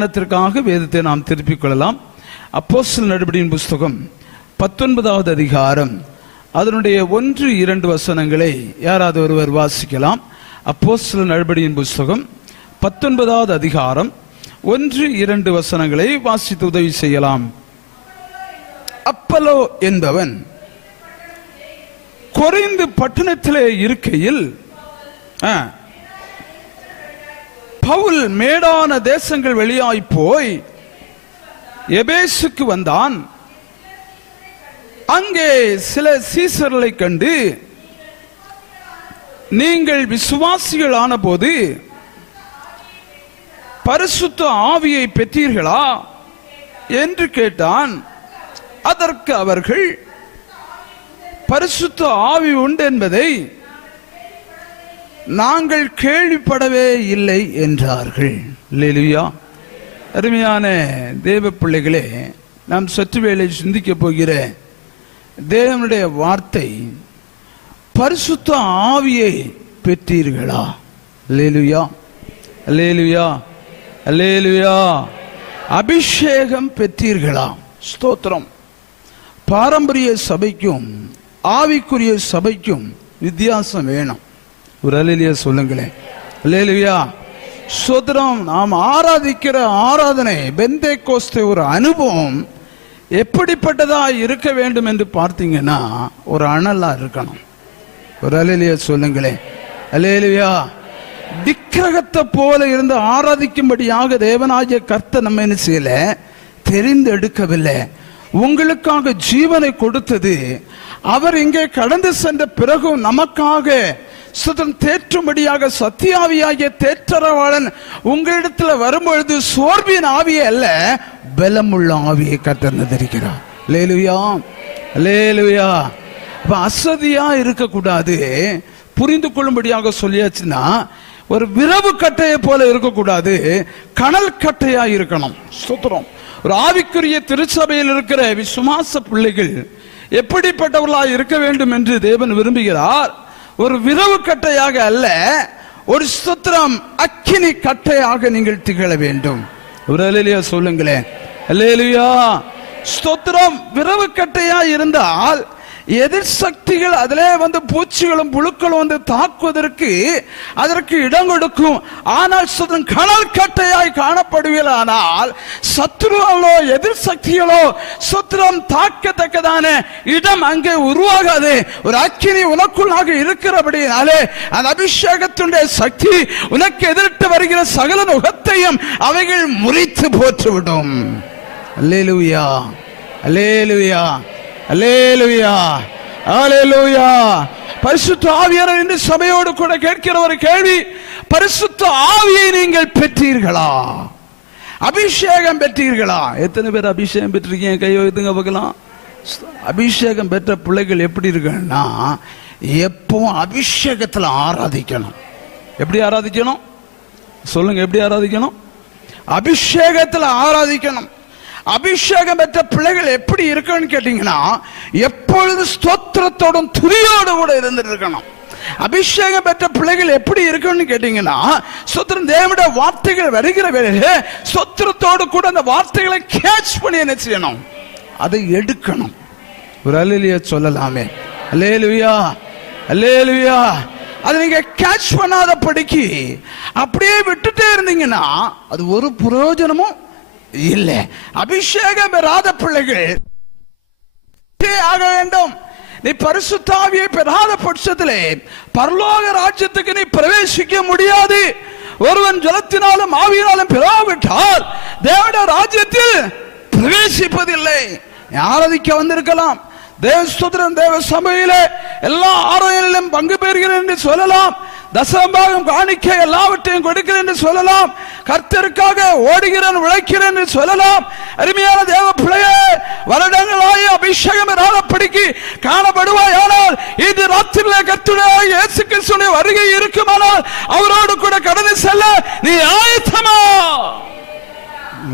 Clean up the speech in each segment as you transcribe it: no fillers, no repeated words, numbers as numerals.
த்திற்காக வேதத்தை நாம் திருப்பிக் கொள்ளலாம். அப்போஸ்தலர் நடபடியின் புஸ்தகம் 19வது அதிகாரம் அதனுடைய 1-2 வசனங்களை யாராவது ஒருவர் வாசிக்கலாம். அப்போஸ்தலர் நடபடியின் புஸ்தகம் 19வது அதிகாரம் 1-2 வசனங்களை வாசித்து உதவி செய்யலாம். அப்பல்லோ என்பவன் கொரிந்து பட்டணத்திலே இருக்கையில் பவுல் மேடான தேசங்கள் வெளியாய் போய் எபேசுக்கு வந்தான். அங்கே சில சீசர்களை கண்டு, நீங்கள் விசுவாசிகள் ஆன போது பரிசுத்த ஆவியை பெற்றீர்களா என்று கேட்டான். அதற்கு அவர்கள், பரிசுத்த ஆவி உண்டு என்பதை நாங்கள் கேள்விப்படவே இல்லை என்றார்கள். அல்லேலூயா. அருமையான தேவ பிள்ளைகளே, நாம் சற்று வேளை சிந்திக்க போகிற தேவனுடைய வார்த்தை, பரிசுத்த ஆவியை பெற்றீர்களா? அல்லேலூயா, அல்லேலூயா, அல்லேலூயா. அபிஷேகம் பெற்றீர்களா? ஸ்தோத்திரம். பாரம்பரிய சபைக்கும் ஆவிக்குரிய சபைக்கும் வித்தியாசம் வேணும். ஒரு அல்லேலூயா சொல்லுங்களேன். அல்லேலூயா. ஸ்தோத்திரம். நாம் ஆராதிக்கிற ஆராதனை பெந்தேகோஸ்தே ஒரு அனுபவம் எப்படிப்பட்டதா இருக்க வேண்டும் என்று பார்த்தீங்கன்னா, ஒரு அனலா இருக்கணும். ஒரு அல்லேலூயா சொல்லுங்களேன். அல்லேலூயா. விக்கிரகத்தை போல இருந்து ஆராதிக்கும்படியாக தேவனாகிய கர்த்தர் நம்ம என்ன செய்யல, தெரிந்தெடுக்கவில்லை. உங்களுக்காக ஜீவனை கொடுத்தது அவர் இங்கே கடந்து சென்ற பிறகும் நமக்காக தேற்றும்படியாக சத்தியாவியாகிய தேற்றரவாளன் உங்களிடத்தில் வரும்பொழுது சோர்வின் ஆவியை அல்ல, பலமுள்ள ஆவியை கர்த்தர். அல்லேலூயா, அல்லேலூயா. அப்ப அசதியா இருக்கக்கூடாது. புரிந்து கொள்ளும்படியாக சொல்லியாச்சுன்னா, ஒரு விரவு கட்டையை போல இருக்கக்கூடாது, கனல் கட்டையா இருக்கணும். ஸ்தோத்திரம். ஒரு ஆவிக்குரிய திருச்சபையில் இருக்கிற விசுவாச பிள்ளைகள் எப்படிப்பட்டவர்களாக இருக்க வேண்டும் என்று தேவன் விரும்புகிறார். ஒரு விரவு கட்டையாக அல்ல, ஒரு ஸ்தோத்திரம் அக்கினி கட்டையாக நீங்கள் திகழ வேண்டும். ஒரு அல்லேலூயா சொல்லுங்களேன். அல்லேலூயா. ஸ்தோத்திரம். விரவு கட்டையா இருந்தால் எதிர் சக்திகள் அதிலே வந்து பூச்சிகளும் புழுக்களும் வந்து தாக்குவதற்கு அதற்கு இடம் கொடுக்கும். ஆனால் கனல் கட்டையாய் காணப்படுவீர்களானால் சத்துருவோ எதிர் சக்திகளோ சுத்திரம் தாக்கத்தக்கதான இடம் அங்கே உருவாகாது. ஒரு அக்கினி உனக்குள்ளாக இருக்கிறபடினாலே அந்த அபிஷேகத்துடைய சக்தி உனக்கு எதிர்த்து வருகிற சகல நுகத்தையும் அவைகள் முறித்து போற்றுவிடும். அல்லேலூயா, அல்லேலூயா, அல்லேலூயா, அல்லேலூயா. பரிசுத்த ஆவியானவர் என்று சபையோடு கூட கேட்கிற ஒரு கேள்வி, பரிசுத்த ஆவியை நீங்கள் பெற்றீர்களா? அபிஷேகம் பெற்றீர்களா? எத்தனை பேர் அபிஷேகம் பெற்றிருக்கீங்க? கை வைத்துங்க பார்க்கலாம். அபிஷேகம் பெற்ற பிள்ளைகள் எப்படி இருக்குன்னா, எப்பவும் அபிஷேகத்தில் ஆராதிக்கணும். எப்படி ஆராதிக்கணும் சொல்லுங்க? எப்படி ஆராதிக்கணும்? அபிஷேகத்தில் ஆராதிக்கணும். அபிஷேகம் பெற்ற பிள்ளைகள் எப்படி இருக்கணும்னு கேட்டீங்கன்னா, எப்பொழுது ஸ்தோத்திரத்தோடும் துதியோடு கூட இருந்துட்டு இருக்கணும். அபிஷேகம் பெற்ற பிள்ளைகள் எப்படி இருக்கணும்னு கேட்டீங்கன்னா, ஸ்தோத்திரம் தேவனுடைய வார்த்தைகள் வருகிற வேளையிலே ஸ்தோத்திரத்தோடு கூட அந்த வார்த்தைகளை கேட்ச் பண்ணி என்ன செய்யணும், அதை எடுக்கணும். ஒரு அல்லேலூயா சொல்லலாமே. அல்லேலூயா, அல்லேலூயா. அதை நீங்க கேட்ச் பண்ணாத படிக்கு அப்படியே விட்டுட்டே இருந்தீங்கன்னா அது ஒரு பிரயோஜனமும் இல்லை. அபிஷேகம் பெறாத பிள்ளைகள் ஆக வேண்டும். நீ பரிசுத்த ஆவியை பெறாத பட்சத்திலே பரலோக ராஜ்யத்துக்கு நீ பிரவேசிக்க முடியாது. ஒருவன் ஜலத்தினாலும் ஆவியினாலும் பெறாவிட்டால் தேவனுடைய ராஜ்யத்தில் பிரவேசிப்பதில்லை. ஆராதிக்க வந்திருக்கலாம், தேவ ஸ்தோத்திரம், தேவ சபையிலே எல்லா ஆராதனையிலும் பங்கு பெறுகிறேன் என்று சொல்லலாம், தசமபாகம் காணிக்க எல்லாவற்றையும் கொடுக்கிறேன் என்று சொல்லலாம், கர்த்தருக்காக ஓடுகிறேன் உழைக்கிறேன் என்று சொல்லலாம். அருமையான தேவ பிள்ளையே, வருடங்களாய அபிஷேகம் பெறாதபடிக்கு காணப்படுவாயானால் இது ராத்திரியிலே கர்த்தருடைய இயேசு கிறிஸ்துவின் வருகை இருக்குமானால் அவரோடு கூட கடந்து செல்ல நீ ஆயத்தமா?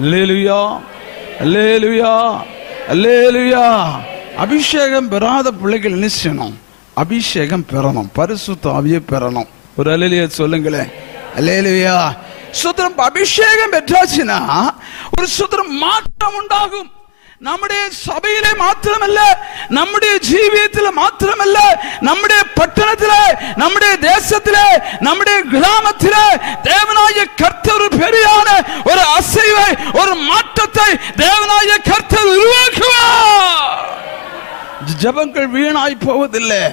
அல்லேலூயா, அல்லேலூயா, அல்லேலூயா. அபிஷேகம் பெறாத பிள்ளைகள் என்ன செய்யணும்? அபிஷேகம் பெறணும், பரிசுத்த ஆவியை பெறணும். ஒரு அல்லேலூயா சொல்லுங்களேன். அல்லேலூயா. ஸ்தோத்திரம். அபிஷேகம் பெற்றாச்சுன்னா ஒரு ஸ்தோத்திரம் மாற்றம் உண்டாகும். நம்முடைய சபையிலே மாத்திரமல்ல, நம்முடைய ஜீவியத்தில் மாத்திரமல்ல, நம்முடைய பட்டணத்திலே, நம்முடைய தேசத்திலே, நம்முடைய கிராமத்திலே தேவனாகிய கர்த்தர் பெரியான ஒரு அசைவை, ஒரு மாற்றத்தை தேவனாகிய கர்த்தர் உருவாக்குவார். ஜெபங்கள் வீணாய் போவதில்லை,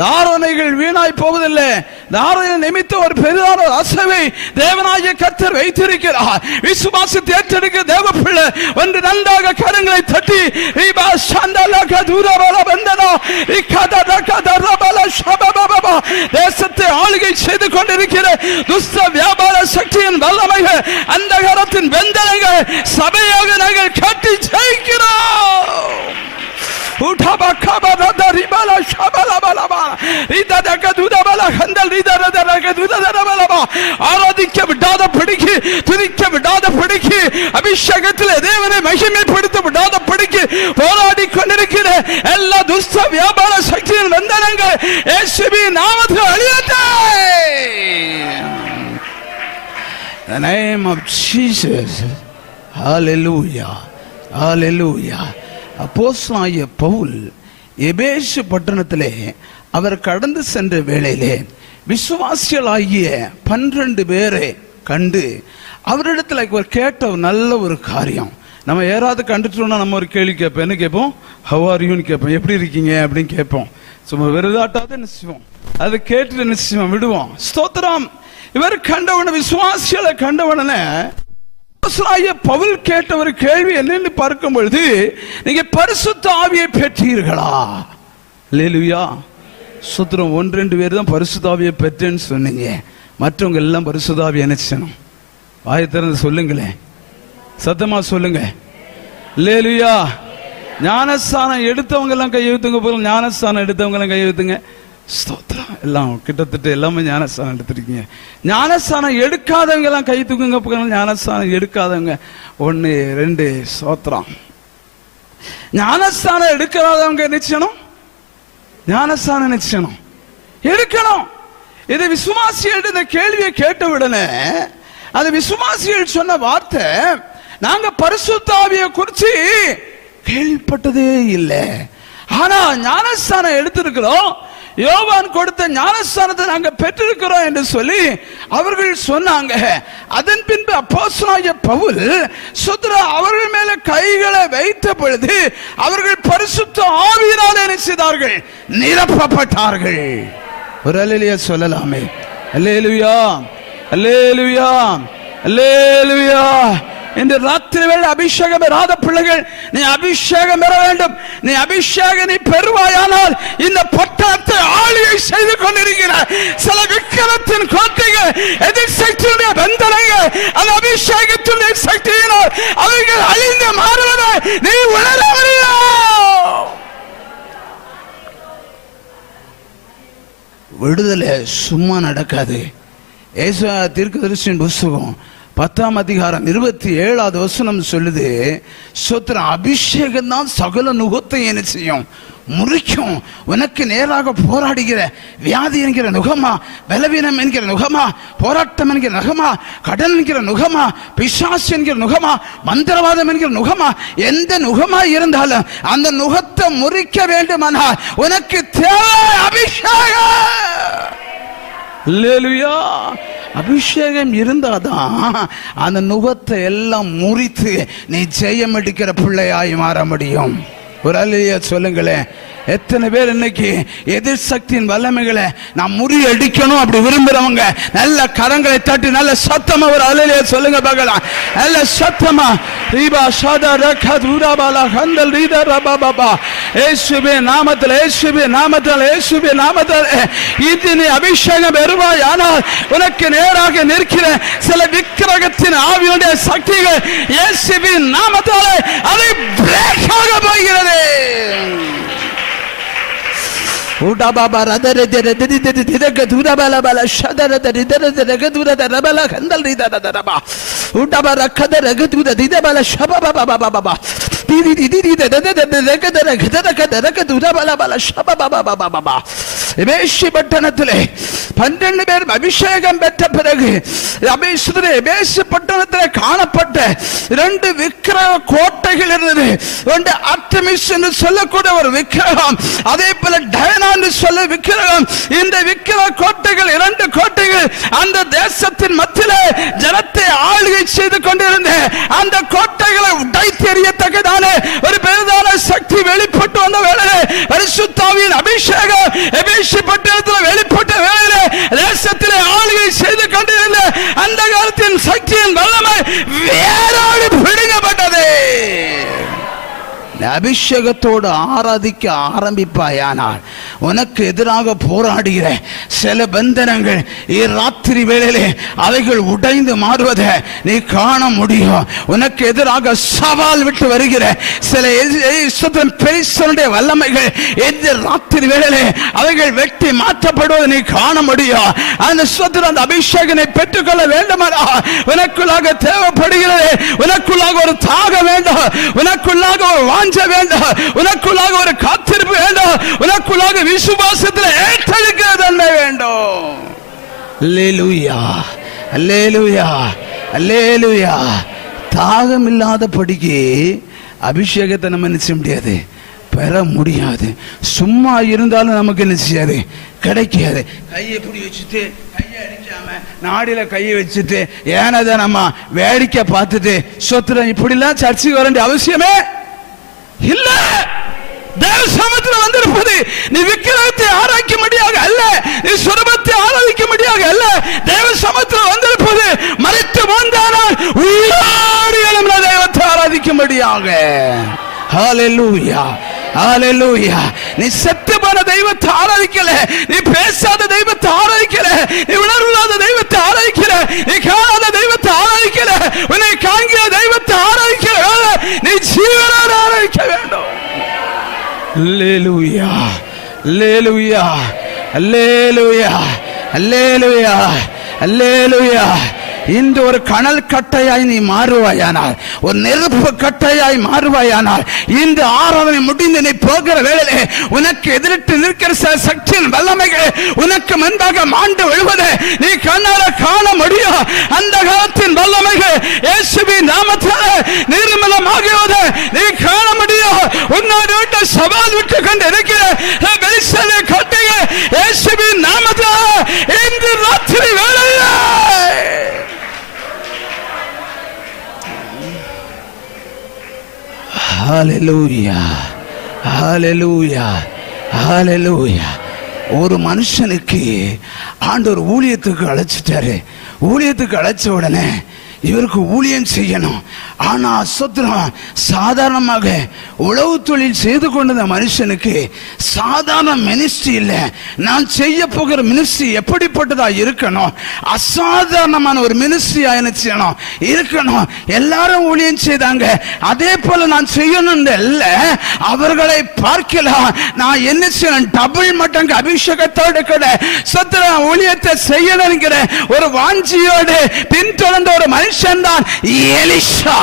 தாரணைகள் வீணாய் போவதில்லை. தாரணை நிமித்த ஒரு பெரிதான அசைவை தேவனாகிய கர்த்தர் வைத்திருக்கிறார். விசுவாசத்தை ஏற்றெடுக்க தேவ பிள்ளை ஒன்று நன்றாக கரங்களை தட்டி தேசத்தை ஆளுகை செய்து கொண்டிருக்கிற துஷ்ட வியாபார சக்தியின் வல்லமைகள், அந்த கரத்தின் வெந்தனைகள் சபையாக நாங்கள் கட்டி ஜெயிக்கிறோம். ஆராதிக்க விடாத படிக்கு, துதிக்க விடாத படிக்கு, அபிஷேகத்தில் தேவனை மகிமைப்படுத்த விடாத படிக்கு போராடி கொண்டிருக்கிற எல்லா துஷ்ட வியாபார சக்தியின் வந்தனங்கள் இயேசுவின் நாமத்தில் அழியட்டும். The name of Jesus. Hallelujah. Hallelujah. அப்போஸ்தலனாகிய பவுல் எபேசு பட்டணத்திலே அவர் கடந்து சென்ற வேளையிலே விசுவாசிகளாகிய 12 பேரை கண்டு அவரிடத்தில் அவர் கேட்ட ஒரு நல்ல ஒரு காரியம். நம்ம யாராவது கண்டுட்டோம்னா நம்ம ஒரு கேள்வி கேட்போம். என்ன கேட்போம்? ஹவ் ஆர் யூன்னு கேட்போம். எப்படி இருக்கீங்க அப்படின்னு கேட்போம். சும்மா வெறுதாட்டாத நிச்சயம் அதை கேட்டு நிச்சயம் விடுவோம். ஸ்தோத்திரம். இவர் கண்டவன விசுவாசிகளை கண்டவன பவுல் கேட்ட ஒரு கேள்வி என்னன்னு பார்க்கும் பொழுது, நீங்க பரிசுத்த ஆவியை பெற்றீர்களா? அல்லேலூயா. சுத்திரம் 1-2 பேர் தான் பரிசுத்த ஆவியை பெற்றேன்னு சொன்னீங்க. மற்றவங்க எல்லாம் பரிசுத்த ஆவியை நினைச்சணும். வாயை திறந்து சொல்லுங்களேன், சத்தமா சொல்லுங்க. அல்லேலூயா. ஞானஸ்தானம் எடுத்தவங்க எல்லாம் கை வைத்துங்க. போதும். ஞானஸ்தானம் எடுத்தவங்க எல்லாம் கை வைத்துங்க. ஸ்தோத்திரம். எல்லாம் கிட்டத்தட்ட எல்லாமே ஞானஸ்தானம் எடுத்திருக்கீங்க. ஞானஸ்தானம் எடுக்காதவங்க எல்லாம் கை தூக்குங்க. ஞானஸ்தானம் எடுக்காதவங்க 1 2. ஸ்தோத்திரம். ஞானஸ்தானம் எடுக்காதவங்க நிச்சயம் ஞானஸ்தானம் நிச்சயம் எடுக்கணும். இது விசுவாசிகள் இந்த கேள்வியை கேட்ட உடனே அந்த விசுவாசிகள் சொன்ன வார்த்தை, நாங்க பரிசுத்த ஆவியை குறித்து கேள்விப்பட்டதே இல்லை, ஆனா ஞானஸ்தானம் எடுத்திருக்கிறோம், யோவான் கொடுத்த ஞானஸ்தானத்தை நாங்க பெற்றிருக்கிறோம் என்று சொல்லி அவர்கள் சொன்னாங்க. அதன் பின்பு அப்போஸ்தலனாகிய பவுல் அவர்கள் மேல கைகளை வைத்த பொழுது அவர்கள் பரிசுத்த ஆவியினாலே என்ன செய்தார்கள்? நிரப்பப்பட்டார்கள். ஒரு அல்லேலூயா சொல்லலாமே. அல்லேலூயா, அல்லேலூயா, அல்லேலூயா. இந்த ராத்திரி வேளை அபிஷேகம் பெறாத பிள்ளைகள், நீ அபிஷேகம் பெற வேண்டும். நீ அபிஷேகம் நீ பெறுவாயானால் இந்த பட்டணத்தை ஆளுகை செய்து கொண்டிருக்கிற சில விக்கிரத்தின் கோட்டைகள், எதிர் சக்தியுடைய பந்தனைகள், அந்த அபிஷேகத்துடைய சக்தியினால் அவைகள் அழிந்து மாறுவதை நீ உணர முடியும். விடுதலை சும்மா நடக்காது. ஏசாயா தீர்க்கதரிசியின் புத்தகம் 10ஆம் அதிகாரம் 27வது வசனம் சொல்லுது, ஸ்தோத்திரம், அபிஷேகம் தான் சகல நுகத்தை என்ன செய்யும்? முறிக்கும். உனக்கு நேராக போராடுகிற வியாதி என்கிற நுகமா, பலவீனம் என்கிற நுகமா, போராட்டம் என்கிற நுகமா, கடன் என்கிற நுகமா, பிசாசு என்கிற நுகமா, மந்திரவாதம் என்கிற நுகமா, எந்த நுகமா இருந்தாலும் அந்த நுகத்தை முறிக்க வேண்டுமானால் உனக்கு தேவை அபிஷேகம். அல்லேலூயா. அபிஷேகம் இருந்தாதான் அந்த நுகத்தை எல்லாம் முறித்து நீ ஜெயம் எடுக்கிற பிள்ளையாய் மாற முடியும். ஒரு அல்லேலூயா சொல்லுங்களேன். எத்தனை பேர் இன்னைக்கு எதிர் சக்தியின் வல்லமைகளை நான் முறியடிக்கணும் அப்படி விரும்புறவங்க நல்ல கரங்களை தட்டி நல்ல சத்தமா ஒரு அல்லேலூயா சொல்லுங்க பார்க்கலாம். நல்ல சத்தமா. ரீபா ஷாதா ரகா துராபாலா ஹந்தல் ரீதா ரபா பாபா. இயேசுவின் நாமத்தில், இயேசுவின் நாமத்தில், இயேசுவின் நாமத்தில் இது நீ அபிஷேகம் பெறுவாய். ஆனால் உனக்கு நேராக நிற்கிற சில விக்கிரகத்தின் ஆவியுடைய சக்திகள் இயேசுவின் நாமத்தாலே அதை பிரேக் ஆக போகிறது. உடபாபா ரதரே தெரே தெதி தெதி திரக துரபல பல ஷதர தெரி தெர தெரக துர தரபல கந்தல் ரிதர தரபா உடபா ரக்கத ரக துர திதபல ஷபபபபபபா எபேசு பட்டணத்திலே 12 பேர் அபிஷேகம் பெற்ற பிறகு எபேசு பட்டணத்திலே காணப்பட்ட 2 விக்கிரக கோட்டைகள் இருந்தது. ஒன்று அர்த்தமிஸ் என்று சொல்லக்கூடிய ஒரு விக்கிரகம், அதே போல டயனா என்று சொல்ல விக்கிரகம். இந்த விக்கிரக கோட்டைகள் 2 கோட்டைகள் அந்த தேசத்தின் மத்தியிலே ஜனத்தை ஆளுகை செய்து கொண்டிருந்த அந்த கோட்டைகளை உடைத்து எறியத்தக்கதான ஒரு பெரிதான சக்தி வெளிப்பட்டு வந்த வேளையிலே பரிசுத்த ஆவியின் அபிஷேகம் எபேசு பட்டணத்தில் வெளிப்பட்ட வேளையிலே தேசத்திலே ஆளுகை செய்து கொண்டிருந்த அந்த காலத்தின் சக்தியின் வல்லமை வேரோடு பிடுங்கப்பட்டது. அபிஷேகத்தோடு ஆராதிக்க ஆரம்பிப்பாயானால் உனக்கு எதிராக போராடுகிற சில பந்தனங்கள் ராத்திரி வேளையிலே அவைகள் உடைந்து மாறுவதை நீ காண முடியும். உனக்கு எதிராக சவால் விட்டு வருகிற சில பெரிசனுடைய வல்லமைகள் இந்த ராத்திரி வேளையிலே அவைகள் வெட்டி மாற்றப்படுவதை நீ காண முடியும். அந்த அந்த அபிஷேகனை பெற்றுக்கொள்ள வேண்டுமானா உனக்குள்ளாக தேவைப்படுகிறது. உனக்குள்ளாக ஒரு தாக வேண்டும், உனக்குள்ளாக ஒரு வாஞ்ச வேண்டும், உனக்குள்ளாக ஒரு காத்திருப்பு வேண்டும், உனக்குள்ளாக விசுவாசத்தில் ஏற்றெடுக்கிற தன்மை வேண்டும். அல்லேலூயா, அல்லேலூயா, அல்லேலூயா. தாகம் இல்லாதபடிக்கு அபிஷேகத்தை நம்ம நிச்சய முடியாது, பெற முடியாது. சும்மா இருந்தாலும் நமக்கு நிச்சயாது, கிடைக்காது. கையை பிடி வச்சுட்டு கையை அடிக்காம நாடில கையை வச்சுட்டு ஏனதை நம்ம வேடிக்கை பார்த்துட்டு சொத்துறோம். இப்படிலாம் சர்ச்சைக்கு வர வேண்டிய அவசியமே இல்ல. தேவ சமூகத்தில் வந்திருப்பது நீ விக்கிரகத்தை ஆராய்க்க முடியாது அல்ல, நீ சுரபத்தை ஆராதிக்க முடியாது அல்ல. தேவ சமூகத்தில் வந்திருப்பது மரித்து வாழ்ந்தானால் உயிரோடு எழும்பின தெய்வத்தை ஆராதிக்க முடியாது. ஹல்லேலூயா, ஹல்லேலூயா. நீ செத்து போன தெய்வத்தை ஆராதிக்கல, நீ பேசாத தெய்வத்தை ஆராதிக்கல, நீ உணர்வில்லாத தெய்வத்தை ஆராதிக்கல, நீ காணாத தெய்வத்தை ஆராதிக்கல, உன்னை காண்கிற தெய்வத்தை ஆராதிக்கல, நீ ஜீவனோடு ஆராதிக்க வேண்டும். அல்லேலூயா, அல்லேலூயா, அல்லேலூயா, அல்லேலூயா, அல்லேலூயா. இன்று ஒரு கனல் கட்டையாய் நீ மாறுவாயானால், ஒரு நெருப்பு கட்டையாய் மாறுவாயானால், இந்த ஆராதனை முடிந்து நீ போகிற வேளையிலே உனக்கு எதிரிட்டு நிற்கிற சக்தியின் வல்லமைகள் உனக்கு முன்பாக மாண்டு விழுவதை நீ கண்ணால காண முடியும். அந்த காலத்தின் வல்லமைகள் இயேசுவின் நாமத்தால் நிர்மலமாகுவதை நீ காண முடியும். உன்னோடு விட்டு சவால் விட்டு கொண்டு இருக்கிற கட்டைகள் இயேசுவின் நாமத்தால் இன்று ராத்திரி வேளையிலே ஹல்லேலூயா, ஹல்லேலூயா, ஹல்லேலூயா. ஒரு மனுஷனுக்கு ஆண்டவர் ஊழியத்துக்கு அழைச்சிட்டாரு. ஊழியத்துக்கு அழைச்ச உடனே இவருக்கு ஊழியம் செய்யணும். ஆனா அசத்திரம் சாதாரணமாக உழவு தொழில் செய்து கொண்ட மனுஷனுக்கு சாதாரண மினிஸ்ட்ரி இல்லை. நான் செய்ய போகிற மினிஸ்ட்ரி எப்படிப்பட்டதா இருக்கணும்? அசாதாரணமான ஒரு மினிஸ்ட்ரியா என்ன செய்யணும் இருக்கணும். எல்லாரும் ஊழியம் செய்தாங்க, அதே போல நான் செய்யணும் இல்ல. அவர்களை பார்க்கலாம், நான் என்ன செய்யணும்? டபுள் மடங்கு அபிஷேகத்தோடு கூட சத்திர ஊழியத்தை செய்யணுங்கிற ஒரு வாஞ்சியோடு பின்தொடர்ந்த ஒரு மனுஷன் தான் எலிஷா.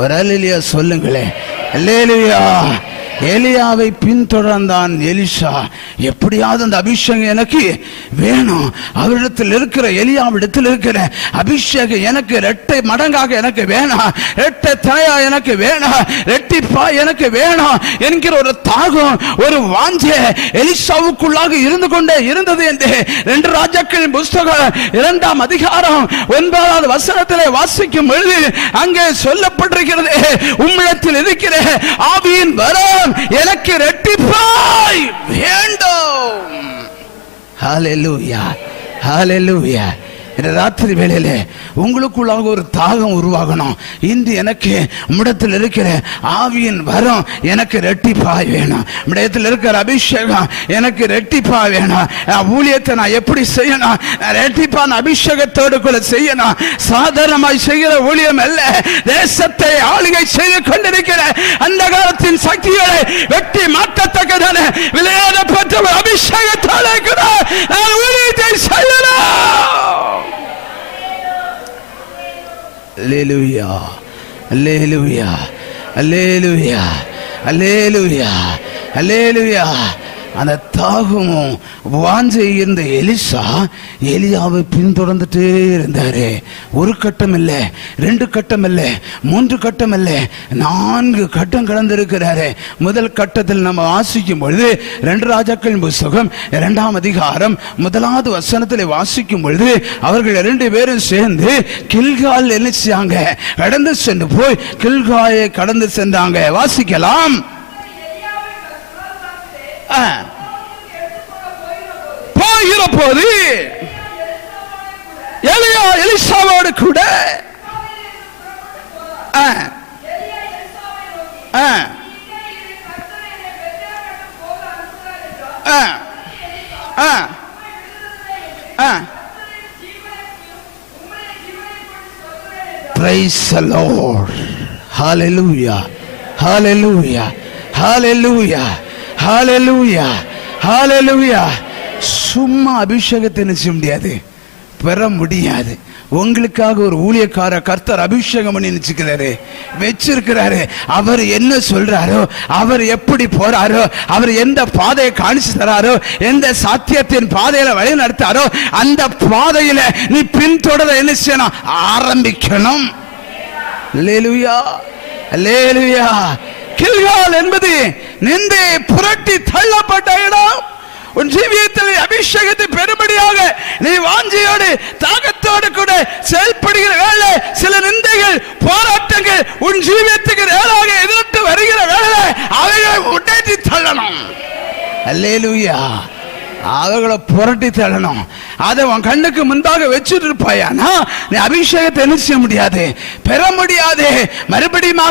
ஒரு அல்லேலூயா சொல்லுங்களேன். அல்லேலூயா. எலியாவை பின்தொடர்ந்தான் எலிஷா. எப்படியாவது அந்த அபிஷேகம் எனக்கு வேணும், அவரிடத்தில் இருக்கிற எலியாவிடத்தில் இருக்கிற அபிஷேகம் எனக்கு இரட்டை மடங்காக எனக்கு வேணும், இரட்டை தாயா எனக்கு வேணும், இரட்டிப்பா எனக்கு வேணும் என்கிற ஒரு தாகம், ஒரு வாஞ்சை எலிஷாவுக்குள்ளாக இருந்து கொண்டே இருந்தது என்று 2 ராஜாக்களின் புஸ்தகம் 2ஆம் அதிகாரம் 9வது வசனத்திலே வாசிக்கும் பொழுது அங்கே சொல்லப்பட்டிருக்கிறது, உம்மிடத்தில் இருக்கிற ஆவியின் வரம் எனக்கு இரட்டிப்பாய் வேண்டும். ஹல்லேலூயா, ஹல்லேலூயா. இந்த ராத்திரி வேளையில உங்களுக்குள்ளாக ஒரு தாகம் உருவாகணும். இன்று எனக்கு உம்மிடத்தில் இருக்கிற ஆவியின் வரம் எனக்கு இரட்டிப்பாய் வேணும், உம்மிடத்தில் இருக்கிற அபிஷேகம் எனக்கு இரட்டிப்பாய் வேணும். ஊழியத்தை நான் எப்படி செய்யணும்? இரட்டிப்பான அபிஷேகத்தோடு கூட செய்யணும். சாதாரணமாய் செய்கிற ஊழியம் அல்ல, தேசத்தை ஆளுகை செய்து கொண்டிருக்கிற அந்த காலத்தின் சக்திகளை வெட்டி மாற்றத்தக்கதான விளையாடப்பட்ட அபிஷேகத்தோடு கூட நான் ஊழியத்தை செய்யணும். அல்லேலூயா, அல்லேலூயா, அல்லேலூயா, அல்லேலூயா, அல்லேலூயா. அந்த தாகமும் வாஞ்சை இருந்த எலிசா எலியாவை பின்தொடர்ந்துட்டே இருந்தாரு. ஒரு கட்டம் இல்லை, 2 கட்டம் இல்லை, 3 கட்டம் இல்லை, 4 கட்டம் கடந்திருக்கிறாரு. முதல் கட்டத்தில் நம்ம வாசிக்கும் பொழுது 2 ராஜாக்களின் புத்தகம் 2ஆம் அதிகாரம் 1வது வசனத்தில் வாசிக்கும் பொழுது அவர்கள் 2 பேரும் சேர்ந்து கில்கால் எலிசாங்க கடந்து சென்று போய் கில்காயை கடந்து சென்றாங்க. வாசிக்கலாம். போகிற போது எலியா எலிசாவோடு கூட Praise the Lord. Hallelujah, hallelujah, hallelujah, hallelujah, hallelujah. சும்மா அபிஷேகத்தை நினைச்ச முடியாது, பெற முடியாது. உங்களுக்காக ஒரு ஊழியக்கார கர்த்தர் அபிஷேகம் பண்ணி நினைச்சுக்கிறாரு, வச்சிருக்கிறாரு. அவர் என்ன சொல்றாரோ, அவர் எப்படி போறாரோ, அவர் எந்த பாதையை காணிச்சு தராரோ, எந்த சாத்தியத்தின் பாதையில வழி நடத்தாரோ அந்த பாதையில நீ பின்தொடர என்ன செய்யணும்? ஆரம்பிக்கணும். அல்லேலூயா, அல்லேலூயா. கில்கால் என்பது நிந்தை புரட்டி தள்ளப்பட்ட இடம். உன் ஜீவியத்தில் அபிஷேகத்தை பெரும்படியாக நீ வாஞ்சையோடு தாகத்தோடு கூட செயல்படுகிற வேளை சில நிந்தைகள் போராட்டங்கள் உன் ஜீவியத்துக்கு நேராக எதிர்த்து வருகிற வேளை அவைகளை உடனே தள்ளணும். அல்லேலூயா. அவர்களை புரட்டி தள்ளணும். அதை உன் கண்ணுக்கு முன்பாக வச்சுட்டு இருப்பாயானா நீ அபிஷேகத்தை என்ன செய்ய முடியாது, பெற முடியாது. மறுபடியும்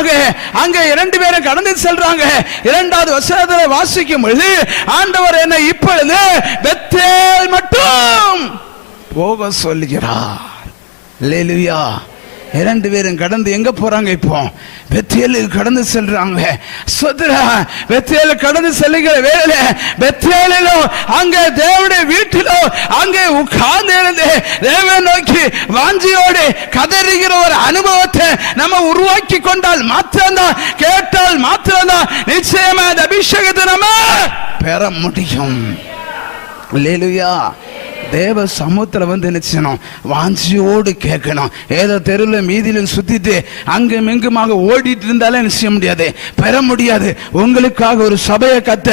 அங்க 2 பேரும் கடந்து செல்றாங்க. 2வது வசனத்தை வாசிக்கும் பொழுது ஆண்டவர் என்ன இப்பொழுது பெத்தேல் மட்டும் போக சொல்லுகிறார். அல்லேலூயா. 2 பேரும் கடந்து எங்க போறாங்க? இப்போ பெத்தேலுக்கு கடந்து செல்றாங்க. பெத்தேலு கடந்து செல்லுகிற வேலை பெத்தேலிலோ அங்கே தேவனுடைய வீட்டிலோ அங்கே உட்கார்ந்து இருந்து தேவனை நோக்கி வாஞ்சியோடு கதறுகிற ஒரு அனுபவத்தை நம்ம உருவாக்கி கொண்டால் மாத்திரம்தான், கேட்டால் மாத்திரம்தான் நிச்சயமா அந்த அபிஷேகத்தை நம்ம பெற முடியும். அல்லேலூயா. தேவ சமூகத்தில் வந்து நினைச்சணும், வாஞ்சியோடு கேட்கணும். ஏதோ தெருவில் மீதியிலும் சுத்திட்டு அங்கும் இங்குமாக ஓடிட்டு இருந்தாலே நிச்சய முடியாது, பெற முடியாது. உங்களுக்காக ஒரு சபையை கத்த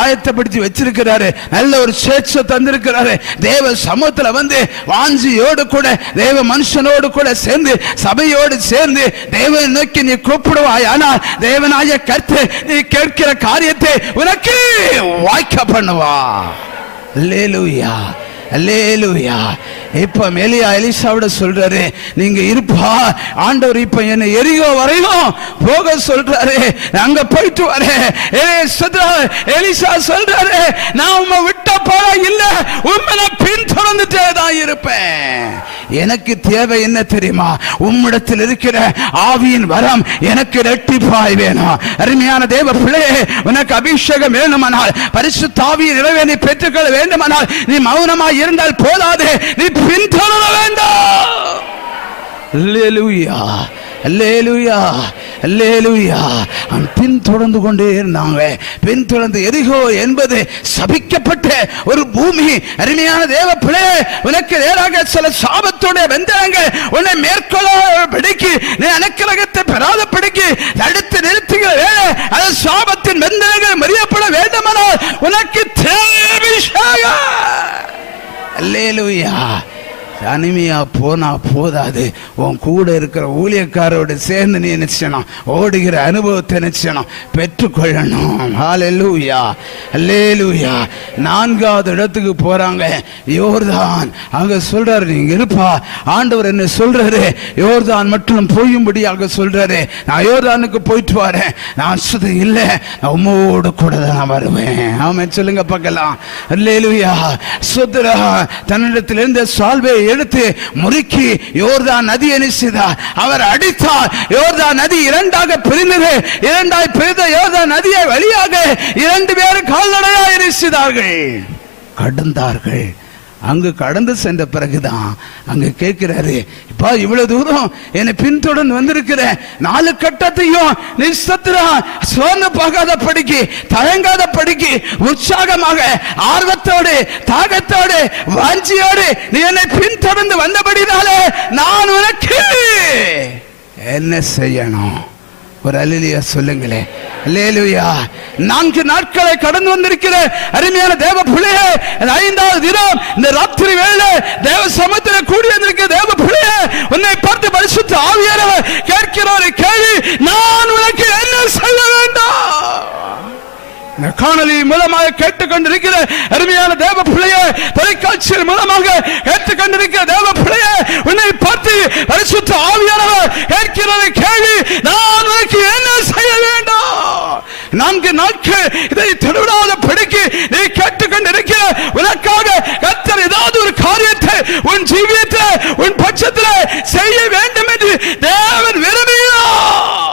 ஆயத்தப்படுத்தி வச்சிருக்கிறாரு, நல்ல ஒரு சேட்சை தந்திருக்கிறாரு. தேவ சமூகத்தில் வந்து வாஞ்சியோடு கூட தேவ மனுஷனோடு கூட சேர்ந்து சபையோடு சேர்ந்து தேவனை நோக்கி நீ கூப்பிடுவாய். ஆனால் தேவனாய கர்த்தர் நீ கேட்கிற காரியத்தை உனக்கு வாய்க்க பண்ணுவா. அல்லேலூயா, அல்லேலூயா. இப்ப எலியா எலிசாவோட சொல்றாரு, நீங்க இருப்பா, ஆண்டவர் இப்ப என்ன எரிகோ வரையும் போக சொல்றாரு, அங்க போயிட்டு வரேன். எலிசா சொல்றாரு, நான் உம்மை விட்ட போல இல்ல, உம்மை பின்தொடர்ந்துட்டே தான் இருப்பேன். எனக்கு தேவை என்ன தெரியுமா? உம்மிடத்தில் இருக்கிற ஆவியின் வரம் எனக்கு இரட்டிப்பாய் வேணும். அருமையான தேவ பிள்ளையே, உனக்கு அபிஷேகம் வேண்டுமானால், பரிசுத்த ஆவியின் நிறைவை நீ பெற்றுக்கொள்ள வேண்டுமானால் நீ மௌனமாய் இருந்தால் போதாது, நீ பின்தொடர வேண்டும். அல்லேலூயா, அல்லேலூயா, அல்லேலூயா. பின்தொடர்ந்து கொண்டே இருந்தாங்க. பின்தொடர்ந்து எரிகோ என்பது சபிக்கப்பட்ட ஒரு பூமி. அருமையான தேவ பிள்ளையே, உனக்கு நேராக சில சாபத்துடைய பந்தனங்கள் உன்னை மேற்கொள்ள பிடிக்கு, நீ அனுக்கிரகத்தை பெறாத பிடிக்கு தடுத்து நிறுத்துகிற வேலை அது சாபத்தின் பந்தனங்கள் மறியப்பட வேண்டுமானால் உனக்கு தேவை. அல்லேலூயா. தனிமையா போனா போதாது, உன் கூட இருக்கிற ஊழியக்காரோடு சேர்ந்து நீ நிச்சயம் ஓடுகிற அனுபவத்தை நிச்சயம் பெற்றுக்கொள்ளணும். ஹல்லேலூயா, அல்லேலூயா. 4வது இடத்துக்கு போறாங்க, யோர்தான். அங்க சொல்றாரு, நீங்க இருப்பா, ஆண்டவர் என்ன சொல்றாரு, யோர்தான் மட்டும் போயும்படியாக சொல்றாரு. நான் யோர்தானுக்கு போயிட்டு வரேன். நான் சொல்றது இல்ல, நான் உம்மோடு கூட தான் வருவேன். ஆமென் சொல்லுங்க பார்க்கலாம். அல்லேலூயா. சுத்ரா தன்னிடத்திலிருந்து சால்வை எடுத்து முறுக்கி யோர்தான் நதி அணிசிதார். அவர் அடித்தார், யோர்தான் நதி 2ஆக பிரிந்தது. 2ஆய் பிரிந்த யோர்தான் நதியை வழியாக 2 பேரும் கால்நடையாக அணிசிதார்கள், கடந்தார்கள். அங்கு கடந்து சென்ற பிறகுதான் அங்க கேட்கிறாரு, இப்பா இவ்வளவு தூரம் என்னை பின்தொடர்ந்து வந்திருக்கிற 4 கட்டத்தையும் நிச்சத்திரா சோர்ந்து பார்க்காத படிக்கு, தயங்காத படிக்கு, உற்சாகமாக ஆர்வத்தோடு தாகத்தோடு வாஞ்சியோடு நீ என்னை பின்தொடர்ந்து வந்தபடினாலே நான் உனக்கு என்ன செய்யணும்? ஒரு அல்லேலூயா சொல்லுங்களே. அல்லேலூயா. 4 நாட்களை கடந்து வந்திருக்கிற அருமையான தேவ பிள்ளையே, 5வது தினம் இந்த ராத்திரி வேளை தேவ சமூகத்தில் கூடி வந்திருக்கிற தேவ பிள்ளையே, உன்னை பார்த்து பரிசுத்த ஆவியானவர் கேட்கிற ஒரு கேள்வி, நான் உனக்கு என்ன செய்ய வேண்டும்? காணொலி மூலமாக கேட்டுக்கொண்டிருக்கிற அருமையான தேவ பிள்ளையே, தொலைக்காட்சியின் மூலமாக கேட்டுக்கொண்டிருக்கிற தேவ பிள்ளையே, உன்னை பார்த்து பரிசுத்த ஆவியானவர் கேட்கிற கேள்வி, நான் உனக்கு என்ன செய்ய வேண்டும்? 4 நாட்கள் இதை திருவிழாத படிக்கு நீ கேட்டுக்கொண்டிருக்கிற உனக்காக கர்த்தர் ஏதாவது ஒரு காரியத்தை உன் ஜீவியத்தில் உன் பட்சத்தில் செய்ய வேண்டும் என்று தேவன் விரும்புகிறார்.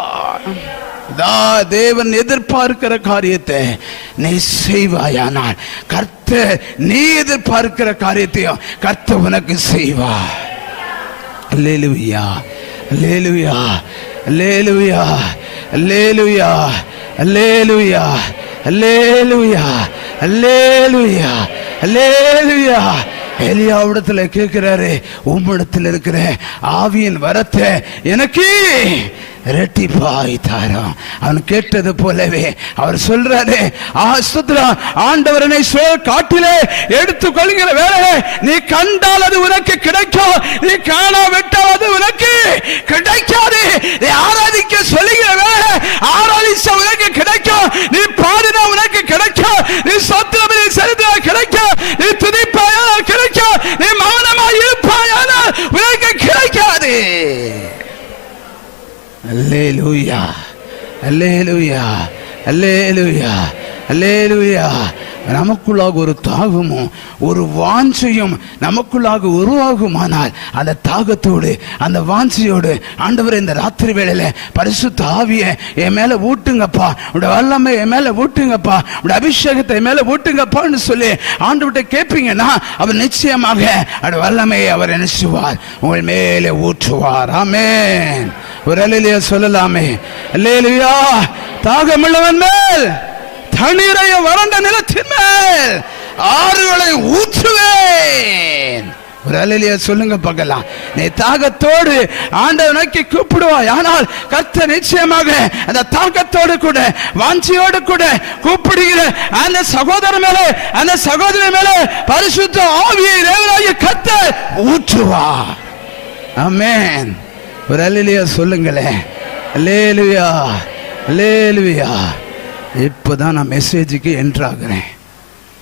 தேவன் எதிர்பார்க்கிற காரியத்தை நீ செய்வாயானால் கர்த்தர் நீ எதிர்பார்க்கிற காரியத்தையும் கர்த்தர் உனக்கு செய்வார். அல்லேலூயா, அல்லேலூயா, அல்லேலூயா, அல்லேலூயா, அல்லேலூயா, அல்லேலூயா, அல்லேலூயா, அல்லேலூயா. எலியாவிடத்துல கேட்கிறாரு, உம்மிடத்தில் இருக்கிற ஆவியின் வரத்தை எனக்கு இரட்டிப்பாய் தாரும். அவன் கேட்டது போலவே அவர் சொல்றாரு, ஆண்டவரனை காட்டிலே எடுத்துக் கொள்கிற வேலை நீ கண்டால் அது உனக்கு கிடைக்கும், நீ காணாவிட்டால் அது உனக்கு கிடைக்காது. நீ ஆராதிக்க சொல்லுகிற வேலை ஆராதிச்ச உனக்கு கிடைக்கும், நீ பாடினா உனக்கு கிடைக்கும், நீ சத்திரமே செலுத்தினா கிடைக்கும், நீ துதிப்பாயா கிடைக்கும், நீ மௌனமா இருப்பாயா உனக்கு கிடைக்காது. அல்லேலூயா, அல்லேலூயா, அல்லேலூயா, அல்லேலூயா. நமக்குள்ளாக ஒரு தாகமும் ஒரு வாஞ்சையும் நமக்குள்ளாக உருவாகுமானால் அந்த தாகத்தோடு அந்த வாஞ்சையோடு ஆண்டவரே இந்த ராத்திரி வேளையில பரிசுத்த ஆவியை என் மேல ஊட்டுங்கப்பா, உடைய வல்லமை என் மேல ஊட்டுங்கப்பா, உடைய அபிஷேகத்தை என் மேல ஊட்டுங்கப்பான்னு சொல்லி ஆண்டவர்கிட்ட கேட்பீங்கன்னா அவர் நிச்சயமாக அந்த வல்லமையை அவர் நினைச்சுவார், உங்கள் மேலே ஊற்றுவார். ஆமென். ஒரு அல்லேலூயா சொல்லலாமே. அல்லேலூயா. தாகமுள்ளவன் மேல் தண்ணீரை வறண்ட நிலத்தின் மேல் ஆறுகளை ஊற்றுவேன். ஒரு அல்லேலூயா சொல்லுங்க பார்க்கலாம். நீ தாகத்தோடு ஆண்டவரை நோக்கி கூப்பிடுவாய், ஆனால் கர்த்தர் நிச்சயமாக அந்த தாகத்தோடு கூட வாஞ்சியோடு கூட கூப்பிடுகிற அந்த சகோதரன் மேல அந்த சகோதரி மேல பரிசுத்த ஆவியை தேவனாகிய கர்த்தர் ஊற்றுவார். ஆமென். ஒரு அல்லேலூயா சொல்லுங்களேன். அல்லேலூயா, அல்லேலூயா. இப்போதான் நான் மெசேஜுக்கு என்ட்ராகிறேன்.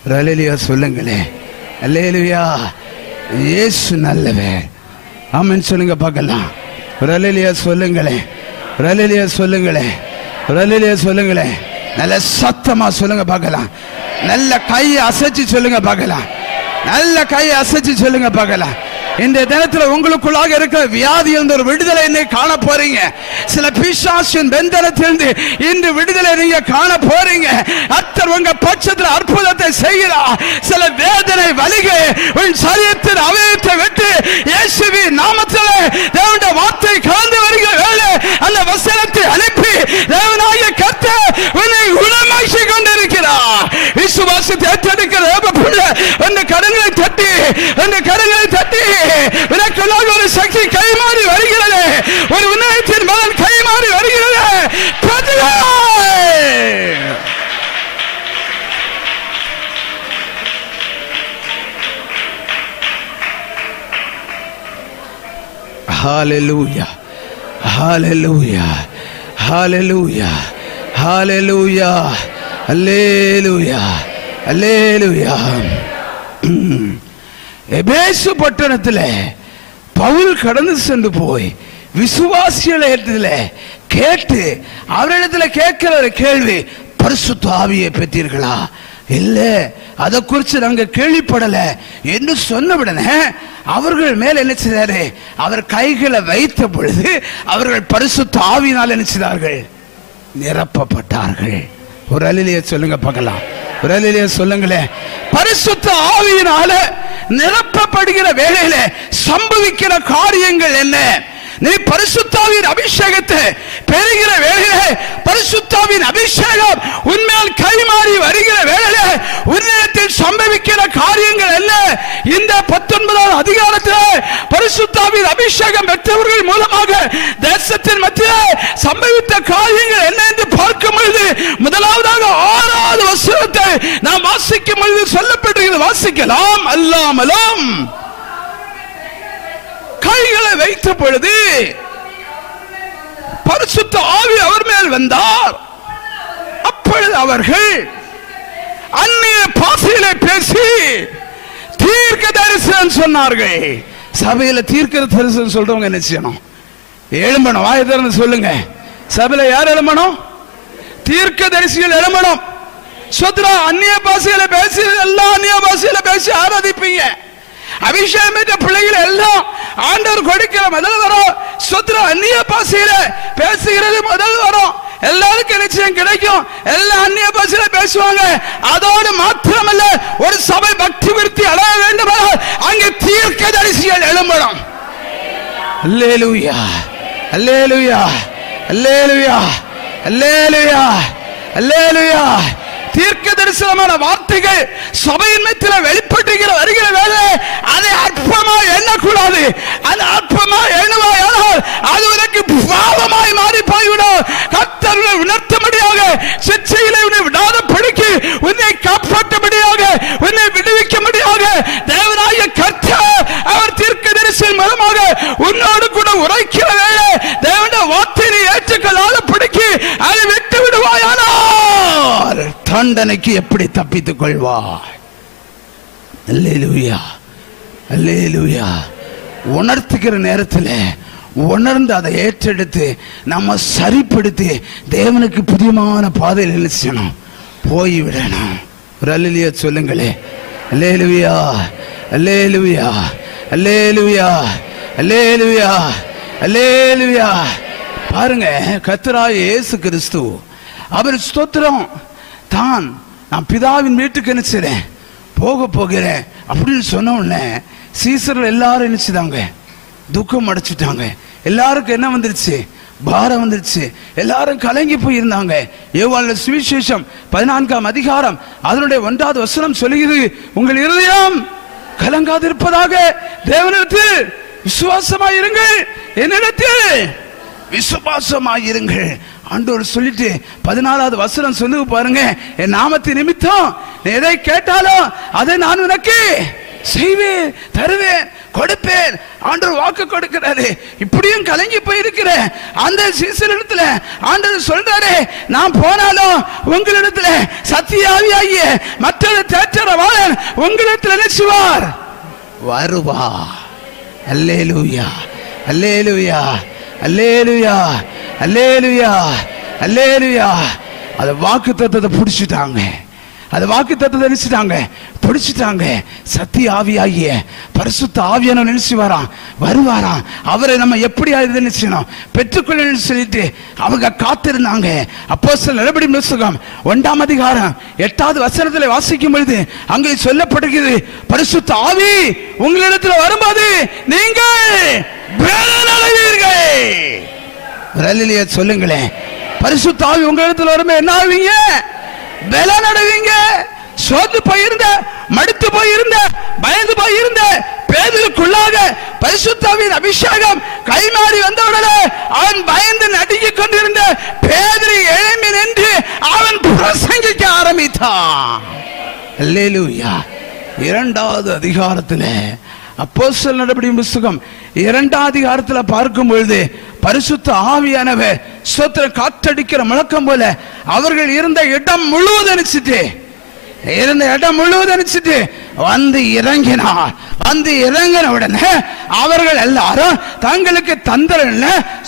ஒரு அல்லேலூயா சொல்லுங்களேன். அல்லேலூயா. இயேசு நல்லவர். ஆமென் சொல்லுங்க பார்க்கலாம். ஒரு அல்லேலூயா சொல்லுங்களேன். ஒரு அல்லேலூயா சொல்லுங்களேன். ஒரு அல்லேலூயா சொல்லுங்களேன். நல்ல சத்தமா சொல்லுங்க பார்க்கலாம். நல்ல கையை அசைச்சு சொல்லுங்க பார்க்கலாம். நல்ல கையை அசைச்சு சொல்லுங்க பார்க்கலாம். இந்த தினத்துல உங்களுக்குள்ளாக இருக்கிற வியாதியிலிருந்து ஒரு விடுதலை இன்னைக்கு காண போறீங்க. சில பிசாசின் பெந்தனத்திலிருந்து இன்று விடுதலை நீங்க காண போறீங்க. கர்த்தர் உங்க பட்சத்தில் அற்புதத்தை செய்கிறார். சில வேதனை வலிகை உன் சரீரத்தின் அவயத்தை விட்டு இயேசுவின் நாமத்திலே தேவனுடைய வார்த்தை கலந்து வருகிற வேளை அந்த வசனத்தை அனுப்பி தேவனாகிய கர்த்தர் உன்னை குணமாக்கி கொண்டிருக்கிறார். விசுவாசத்தை ஏற்றெடுக்கிற அந்த கரங்களை தட்டி அந்த கரங்களை தட்டி வினக்குள்ளாக ஒரு சக்தி கைமாறி வருகிறது. ஒரு உன்னதத்தின் மகன் கைமாறி வருகிறது. ஹalleluya, ஹalleluya, ஹalleluya, ஹalleluya, ஹalleluya, ஹalleluya. எபேசு பட்டணத்தில் பவுல் கடந்து சென்று போய் விசுவாசிகளிடத்தில் கேட்டு அவரிடத்தில் கேட்கிற ஒரு கேள்வி, பரிசுத்த ஆவியை பெற்றீர்களா? இல்ல, அதை குறித்து நாங்க கேள்விப்படல என்று சொன்னவுடனே அவர்கள் மேல் என்ன செய்தாரு? அவர் கைகளை வைத்த பொழுது அவர்கள் பரிசுத்த ஆவியினால் என்ன செய்தார்கள்? நிரப்பப்பட்டார்கள். ஒரு அல்லேலூயா சொல்லுங்க பார்க்கலாம். ஒரு அல்லேலூயா சொல்லுங்களேன். பரிசுத்த ஆவியினால நிரப்பப்படுகிற வேளையில சம்பவிக்கிற காரியங்கள் என்ன? நீ பரிசுத்தாவின் அபிஷேகத்தை பெறுகிற வேளையிலே பரிசுத்தாவின் அபிஷேகம் உன்மேல் கைமாறி வருகிற வேளையிலே உன்னிடத்தில் சம்பவிக்கிற காரியங்கள் என்ன? இந்த 19வது அதிகாரத்தில் பரிசுத்தாவின் அபிஷேகம் பெற்றவர்கள் மூலமாக தேசத்தின் மத்தியிலே சம்பவித்த காரியங்கள் என்ன என்று பார்க்கும் பொழுது முதலாவதாக 6வது வசனத்தை நாம் வாசிக்கும் பொழுது சொல்லப்பட்டிருக்கிறது. வாசிக்கலாம். அல்லாமலும் கைகளை வைத்த பொழுது பரிசுத்த ஆவி அவர் மேல் வந்தார். அப்பொழுது அவர்கள் அந்நிய பாஷையிலே பேசி தீர்க்க தரிசனம் சொன்னார்கள். சபையில தீர்க்க தரிசனம் சொல்றவங்க என்ன செய்யணும்? எழும்பணும். வாயை திறந்து சொல்லுங்க. சபையில யார் எழும்பணும்? தீர்க்க தரிசிகள் எழும்பணும். சொத்ரா அந்நிய பாஷையில பேசி எல்லாம் அந்நிய பாஷையில பேசி ஆராதிப்பீங்க. அபிஷேகம் பெற்ற பிள்ளைகள் எல்லாம் ஆண்டவர் கொடுக்கிற முதல் வரும். சொத்ரா அந்நிய பாஷையில பேசுகிறது முதல் வரும். எல்லாருக்கும் நிச்சயம் கிடைக்கும். எல்லாம் அந்நிய பாஷையில பேசுவாங்க. அதோடு மாத்திரமல்ல, ஒரு சபை பக்தி விருத்தி அடைய வேண்டுமானால் அங்கே தீர்க்கதரிசிகள் எழும்பணும். அல்லேலூயா, அல்லேலூயா, அல்லேலூயா, அல்லேலூயா, அல்லேலூயா. தீர்க்க தரிசனமான வார்த்தைகள் சபையின் மத்தியில் வெளிப்பட்டுகிற வருகிற வேலை அதை அற்பமாய் எண்ணக்கூடாது. அது அற்பமாய் எண்ணுவாயானால் அது உனக்கு பாவமாய் மாறி போய்விடும். கர்த்தரை உணர்த்தும்படியாக சிற்சையிலே உன்னை விடாத படிக்கு உன்னை காப்பாற்றும்படியாக உன்னை விடுவிக்கும்படியாக தேவனாகிய கர்த்தர் அவர் தீர்க்க தரிசனம் மூலமாக உன்னோடு கூட உரைக்கிற வேலை தேவனுடைய வார்த்தையை ஏற்றுக்கொள்ளாத படிக்கு அதை விட்டு விடுவாயானால் தண்டனைக்கு எப்படி தப்பித்துக் கொள்வார்? அல்லேலூயா, அல்லேலூயா. உணர்த்துகிற நேரத்தில் உணர்ந்து அதை ஏற்றெடுத்து நம்ம சரிப்படுத்தி தேவனுக்கு பிரியமான பாதையில் நினைச்சணும் போய்விடணும். ஒரு அல்லேலூயா சொல்லுங்களே. அல்லேலூயா, அல்லேலூயா, அல்லேலூயா, அல்லேலூயா, அல்லேலூயா. பாருங்க, கர்த்தராகிய இயேசு கிறிஸ்து அவர் ஸ்தோத்திரம் தான் நான் பிதாவின் வீட்டுக்கு நினைச்சேன் போகிறேன் அப்படின்னு சொன்ன உடனே சீசர்கள் எல்லாரும் நினைச்சுதாங்க துக்கம் அடைச்சிட்டாங்க. எல்லாருக்கும் என்ன வந்துருச்சு? பாரம் வந்துருச்சு. எல்லாரும் கலங்கி போயிருந்தாங்க. யோவான் சுவிசேஷம் 14ஆம் அதிகாரம் அதனுடைய 1வது வசனம் சொல்லுகிறது, உங்கள் இருதயம் கலங்காதிருப்பதாக தேவனிடத்தில் விசுவாசமாயிருங்கள், என்னிடத்தில் விசுவாசமாயிருங்கள். ஆண்டவர் சொல்லிட்டு 14வது வசனம் சொல்லுது பாருங்க, என் நாமத்தின் நிமித்தம் நீ எதை கேட்டாலும் அதை நான் உனக்கு செய்வேன், தருவேன், கொடுப்பேன். ஆண்டவர் வாக்கு கொடுக்கிறாரு. இப்படியும் கலங்கி போயிருக்கிற அந்த சீசரிடத்துல ஆண்டவர் சொல்றாரு, நான் போனாலும் உங்களிடத்துல சத்தியாவியாகிய மற்றொரு தேற்றரவாளன் உங்களிடத்துல நினைச்சுவார் வருவா. அல்லேலூயா, அல்லேலூயா, அல்லேலூயா, அல்லேலூயா, அல்லேலூயா. அது வாக்கு தத்தத்தை பிடிச்சிட்டாங்க. அது வாக்கு தத்தத்தை நினைச்சிட்டாங்க, பிடிச்சிட்டாங்க. சத்திய ஆவியாகிய பரிசுத்த ஆவியான நினைச்சு வருவாராம். அவரை நம்ம எப்படி நினைச்சோம் பெற்றுக்கொள்ள சொல்லிட்டு அவங்க காத்திருந்தாங்க. அப்போஸ்தலர் நடபடிகளின் புத்தகம் 1ஆம் அதிகாரம் 8வது வசனத்தில் வாசிக்கும் பொழுது அங்கே சொல்லப்படுகிறது, பரிசுத்த ஆவி உங்களிடத்தில் வரும்போது நீங்கள் பலனடைவீர்கள். அல்லேலூயா சொல்லுங்களேன். பரிசுத்த ஆவி உங்களிடத்தில் வரும்போது என்ன ஆவீங்க? பலனடைவீங்க. சோர்ந்து போயிருந்த, மடுத்து போயிருந்த, பயந்து போயிருந்த பேதுருக்குள்ளாக பரிசுத்தாவின் அபிஷேகம் கைமாறி வந்தவுடனே அவன் பயந்து நடுங்கிக் கொண்டிருந்த பேதுரு எழும்பி நின்று அவன் பிரசங்கிக்க ஆரம்பித்தான். அல்லேலூயா. 2வது அதிகாரத்தில் அப்போஸ்தலர் நடபடிகளின் புத்தகம் 2ஆம் அதிகாரத்தில் பார்க்கும் பொழுது பரிசுத்த ஆவியானவர் ஸ்தோத்திர காற்றடிக்கிற முழக்கம் போல அவர்கள் இருந்த இடம் முழுவதும் நினைச்சிட்டு வந்து இறங்கினார். வந்து இறங்கின உடனே அவர்கள் எல்லாரும் தங்களுக்கு தந்திர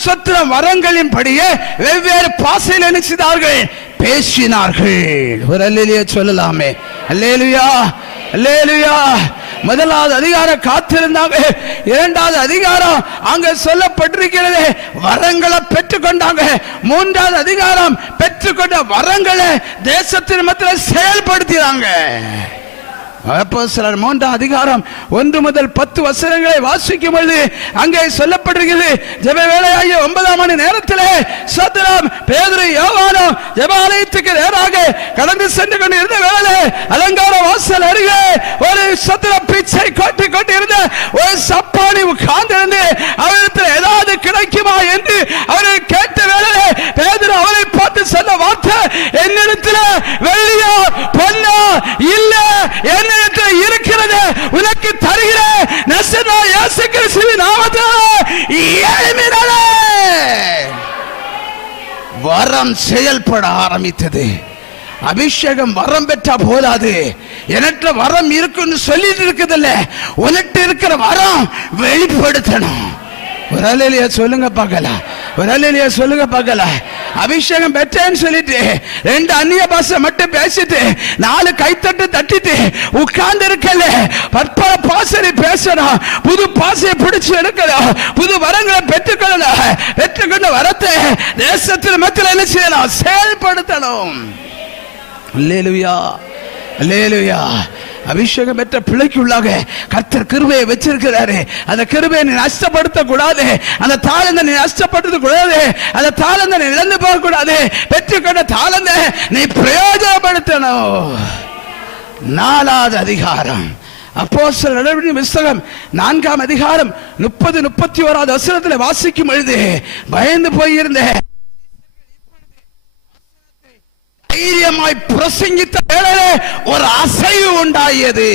சொத்திர வரங்களின் படியே வெவ்வேறு பாசையில் நினைச்சார்கள், பேசினார்கள். ஒரு அல்லேலூயா சொல்லலாமே. அல்லேலூயா, அல்லேலூயா. 1வது அதிகாரம் காத்திருந்தாங்க. 2வது அதிகாரம் அங்க சொல்லப்பட்டிருக்கிறது வரங்களை பெற்றுக்கொண்டாங்க. 3வது அதிகாரம் பெற்றுக்கொண்ட வரங்களை தேசத்தின் மத்தியில் செயல்படுத்தினாங்க. அப்போஸ்தலர் 3 அதிகாரம் 1 முதல் 10 வசனங்களை வாசிக்கும் பொழுது அங்கே சொல்லப்பட்டிருக்கிறது. ஜெப வேளையாகிய 9ஆம் மணி நேரத்திலே சத்ராம் பேதுரு யோவானும் ஜெபாலயத்துக்கு நேராக கடந்து சென்று கொண்டு இருந்த வேளையிலே அலங்கார வாசல் அருகே ஒரு சத்ரம் பிச்சை கொட்டி கொண்டிருந்த ஒரு சப்பானி உட்கார்ந்திருந்து அவரிடத்தில் ஏதாவது கிடைக்குமா என்று அவர்கள் கேட்ட வேளையிலே பேதுரு அவரை பார்த்து சொன்ன வார்த்தை, என்னிடத்தில் வெள்ளியோ பொன்னோ இல்ல, என்னிடத்தில் இருக்கிறது உனக்கு தருகிறேன். நசரேயனாகிய இயேசு கிறிஸ்துவின் நாமத்தினாலே எழும்பினாலே. வரம் செயல்பட ஆரம்பித்தது. அபிஷேகம் வரம் பெற்றா போதாது, எனக்கு வரம் இருக்குன்னு சொல்லிட்டு இருக்குதில்ல, உனக்கு இருக்கிற வரம் வெளிப்படுத்தணும். ஒரு அல்லேலூயா சொல்லுங்க பார்க்கலாம், ஒரு அல்லேலூயா சொல்லுங்க பார்க்கலாம். அபிஷேகம் பெற்றேன்னு சொல்லிட்டு 2 அந்நிய பாஷை மட்டும் பேசிட்டு 4 கைத்தட்டு தட்டிட்டு உட்கார்ந்து இருக்கல. பற்பல பாசனை பேசணும், புது பாசையை பிடிச்சு எடுக்கணும், புது வரங்களை பெற்றுக்கொள்ளணும். பெற்றுக்கொண்ட வரத்தை தேசத்தில் மத்தியில் என்ன செய்யணும்? செயல்படுத்தணும். அல்லேலூயா, அல்லேலூயா. அபிஷேகம் பெற்ற பிள்ளைக்குள்ளாக கர்த்தர் கிருபையை வச்சிருக்கிறாரு. அந்த கிருபையை நீ நஷ்டப்படுத்த கூடாது, அந்த தாளந்தை நீ நஷ்டப்படுத்த கூடாது, அந்த தாளந்தை நீ இழந்து போக கூடாது. பெற்றுக்கொண்ட தாளந்தை நீ பிரயோஜனப்படுத்தணும். 4வது அதிகாரம் அப்போஸ்தலர் நடவடிக்கைகளின் புத்தகம் 4ஆம் அதிகாரம் 30-31வது வசனத்தில் வாசிக்கும் பொழுது பயந்து போயிருந்த தைரியமாய் பிரசங்கித்த வேளையிலே ஒரு அசைவு உண்டாகியது.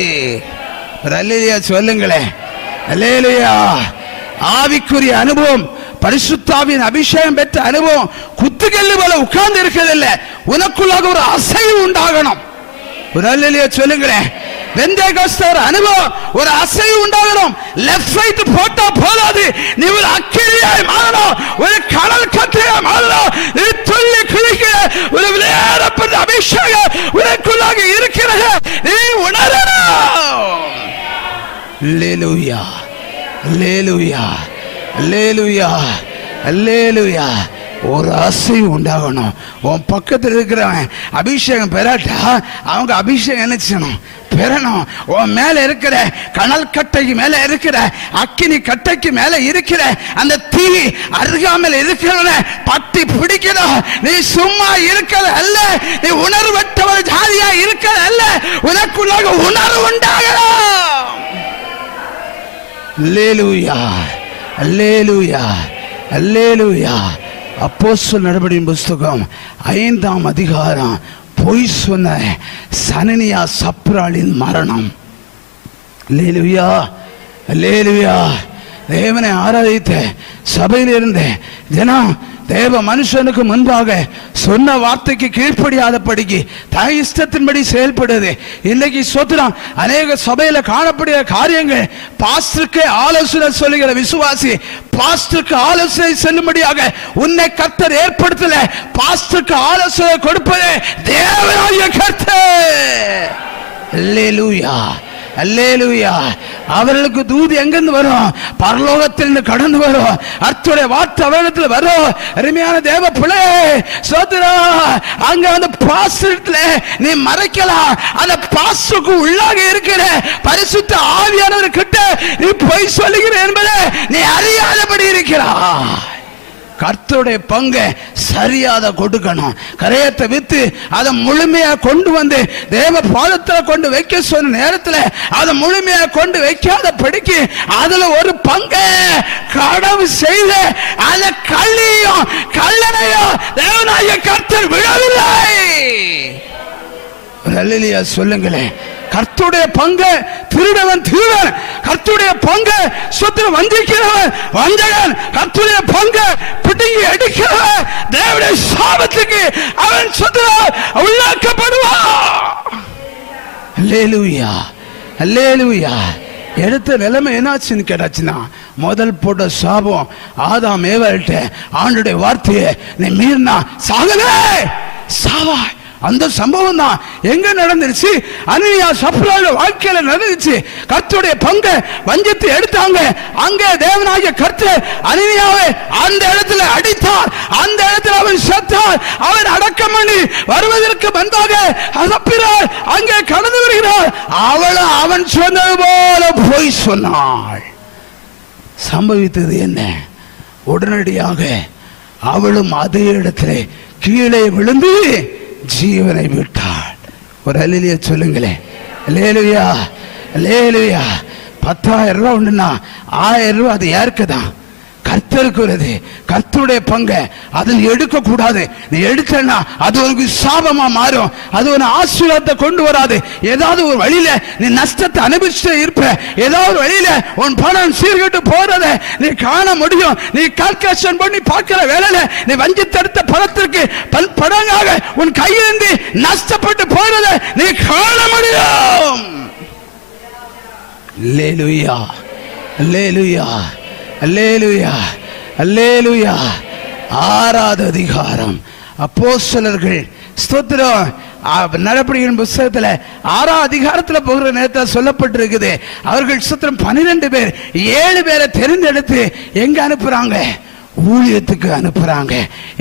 அல்லேலூயா சொல்லுங்களே, அல்லேலூயா. ஆவிக்குரிய அனுபவம், பரிசுத்தாவின் அபிஷேகம் பெற்ற அனுபவம் குத்துக்கல்லு போல உட்கார்ந்து இருக்கிறதில்ல, உனக்குள்ளாக ஒரு அசைவு உண்டாகணும். ஒரு அல்லேலூயா சொல்லுங்களே. பெந்தேகோஸ்தே அனுபவம், ஒரு அசைவு உண்டாகணும். லெஃப்ட் ரைட் போட்டா போதாது, நீ ஒரு அக்கினியாய் மாறணும், ஒரு கடல் கற்றையாய் மாறணும். நீ துள்ளி குதிக்கிற ஒரு விளையாடப்பட்ட அபிஷேகம் உனக்குள்ளாக இருக்கிறது, நீ உணரணும். அல்லேலூயா, அல்லேலூயா, அல்லேலூயா, அல்லேலூயா. ஒரு அசைவு உண்டாகணும். உன் பக்கத்தில் இருக்கிறவன் அபிஷேகம் பெறாட்டா அவங்க அபிஷேகம் என்ன செய்யணும்? பெறணும். உன் மேல இருக்கிற கனல் கட்டைக்கு மேல இருக்கிற அக்கினி கட்டைக்கு மேல இருக்கிற அந்த தீ அருகாமல் இருக்கிறவன பட்டி பிடிக்கணும். நீ சும்மா இருக்கிறது அல்ல, நீ உணர்வற்றவர் ஜாதியா இருக்கிறது அல்ல, உனக்குள்ளாக உணர்வு உண்டாகணும். அல்லேலூயா, அல்லேலூயா, அல்லேலூயா. அப்போஸ்தலர் நடவடிக்கைகளின் புத்தகம் 5ஆம் அதிகாரம் பொய் சொன்ன சனனியா சப்ராளின் மரணம். அல்லேலூயா, அல்லேலூயா. தேவனை ஆராதித்த சபையில் இருந்த ஜனம் தேவ மனுஷனுக்கு முன்பாக சொன்ன வார்த்தைக்கு கீழ்ப்படியாதபடிக்கு தன் இஷ்டத்தின்படி செயல்படுது. இன்னைக்கு சொத்துறான் அநேக சபையில காணப்படுகிற காரியங்கள். பாஸ்டருக்கு ஆலோசனை சொல்லுகிற விசுவாசி பாஸ்டருக்கு ஆலோசனை செல்லும்படியாக உன்னை கர்த்தர் ஏற்படுத்தல, பாஸ்டருக்கு ஆலோசனை கொடுப்பது தேவனாகிய கர்த்தர். அல்லேலூயா, அல்லேலூயா. அவர்களுக்கு தூது எங்கிருந்து வரும்? பரலோகத்திலிருந்து கடந்து வரும். அர்த்தடைய வார்த்தை அவரிடத்தில் வரும். அருமையான தேவ பிள்ளை சோதரா, அங்க வந்து பாஸ்டர்ல நீ மறைக்கலாம், அந்த பாஸ்டருக்கு உள்ளாக இருக்கிற பரிசுத்த ஆவியானவர் கிட்ட நீ பொய் சொல்லுகிற என்பதை நீ அறியாதபடி இருக்கிறாய். கர்த்தருடைய பங்கை சரியாத கொடுக்கணும். கரையத்தை வித்து அதை முழுமையா கொண்டு வந்து தேவ பாதத்தில் கொண்டு வைக்க சொன்ன நேரத்தில் அதை முழுமையா கொண்டு வைக்காத படிக்கு அதுல ஒரு பங்கை கடவு செய்த அந்த கள்ளியும் கல்லனையும் தேவனாகிய கர்த்தர் விடவில்லை. அல்லேலூயா சொல்லுங்களேன். கர்த்தருடைய பங்கு திருடவன் திருடன், கர்த்தருடைய பங்கு சொத்து வந்திக்கிறவன் வஞ்சகன், கர்த்தருடைய பங்கு பிடுங்கி அடிக்கிறவன் தேவனுடைய சாபத்துக்கு அவன் சொத்து உள்ளாக்கப்படுவான். அல்லேலூயா, அல்லேலூயா. எடுத்த நிலைமை என்னாச்சுன்னு கேட்டாச்சுன்னா, முதல் போட்ட சாபம் ஆதாம் ஏவாள்கிட்ட ஆண்டுடைய வார்த்தையை நீ மீறினா சாகவே சாவாய். அந்த சம்பவம் தான் எங்க நடந்துருச்சு? அனனியா சப்ராளோட வாழ்க்கையில நடந்துச்சு. கர்த்தருடைய பங்கை வஞ்சத்தை எடுத்தாங்க. அங்கே தேவனாகிய கர்த்தர் அனனியாவை அந்த இடத்துல அடித்தார். அந்த இடத்துல அவன் செத்தார். அவன் அடக்கம் பண்ணி வருவதற்கு முன்பாக சப்பிராள் அங்கே கடந்து வருகிறார். அவளும் அவன் சொன்னது போல போய் சொன்னாள். சம்பவித்தது என்ன? உடனடியாக அவளும் அதே இடத்துல கீழே விழுந்து ஜீவனை விட்டாள். ஒரு அல்லேலூயா சொல்லுங்களேன். அல்லேலூயா, அல்லேலூயா. 10,000 ரூபாய் உண்டுன்னா 1000 ரூபாய் அது யாருக்குதான்? கர்த்தருக்கு வருது. கர்த்தருடைய பங்கு அதில் எடுக்க கூடாது. நீ எடுத்தனா அது உனக்கு சாபமா மாறும். அது ஒரு ஆசீர்வாதத்தை கொண்டு வராது. ஏதாவது ஒரு வழியில நீ நஷ்டத்தை அனுபவிச்சுட்டு இருப்ப. ஏதாவது ஒரு வழியில உன் பணம் சீர்கட்டு போறத நீ காண முடியும். நீ கால்குலேஷன் பண்ணி பார்க்கிற வேலையில நீ வஞ்சித்தெடுத்த பணத்திற்கு பல்படங்காக உன் கையிலிருந்து நஷ்டப்பட்டு போறத நீ காண முடியும். அல்லேலூயா, அல்லேலூயா, அல்லேலூயா, அல்லேலூயா. 6வது அதிகாரம் அப்போஸ்தலர்கள் ஸ்தோத்திரம். நடபடிகளின் புத்தகத்துல 6வது அதிகாரத்துல போகிற நேரத்தில் சொல்லப்பட்டிருக்குது. அவர்கள் ஸ்தோத்திரம் 12 பேர் 7 பேரை தெரிந்தெடுத்து எங்க அனுப்புறாங்க? ஊழியத்துக்கு அனுப்புறாங்க.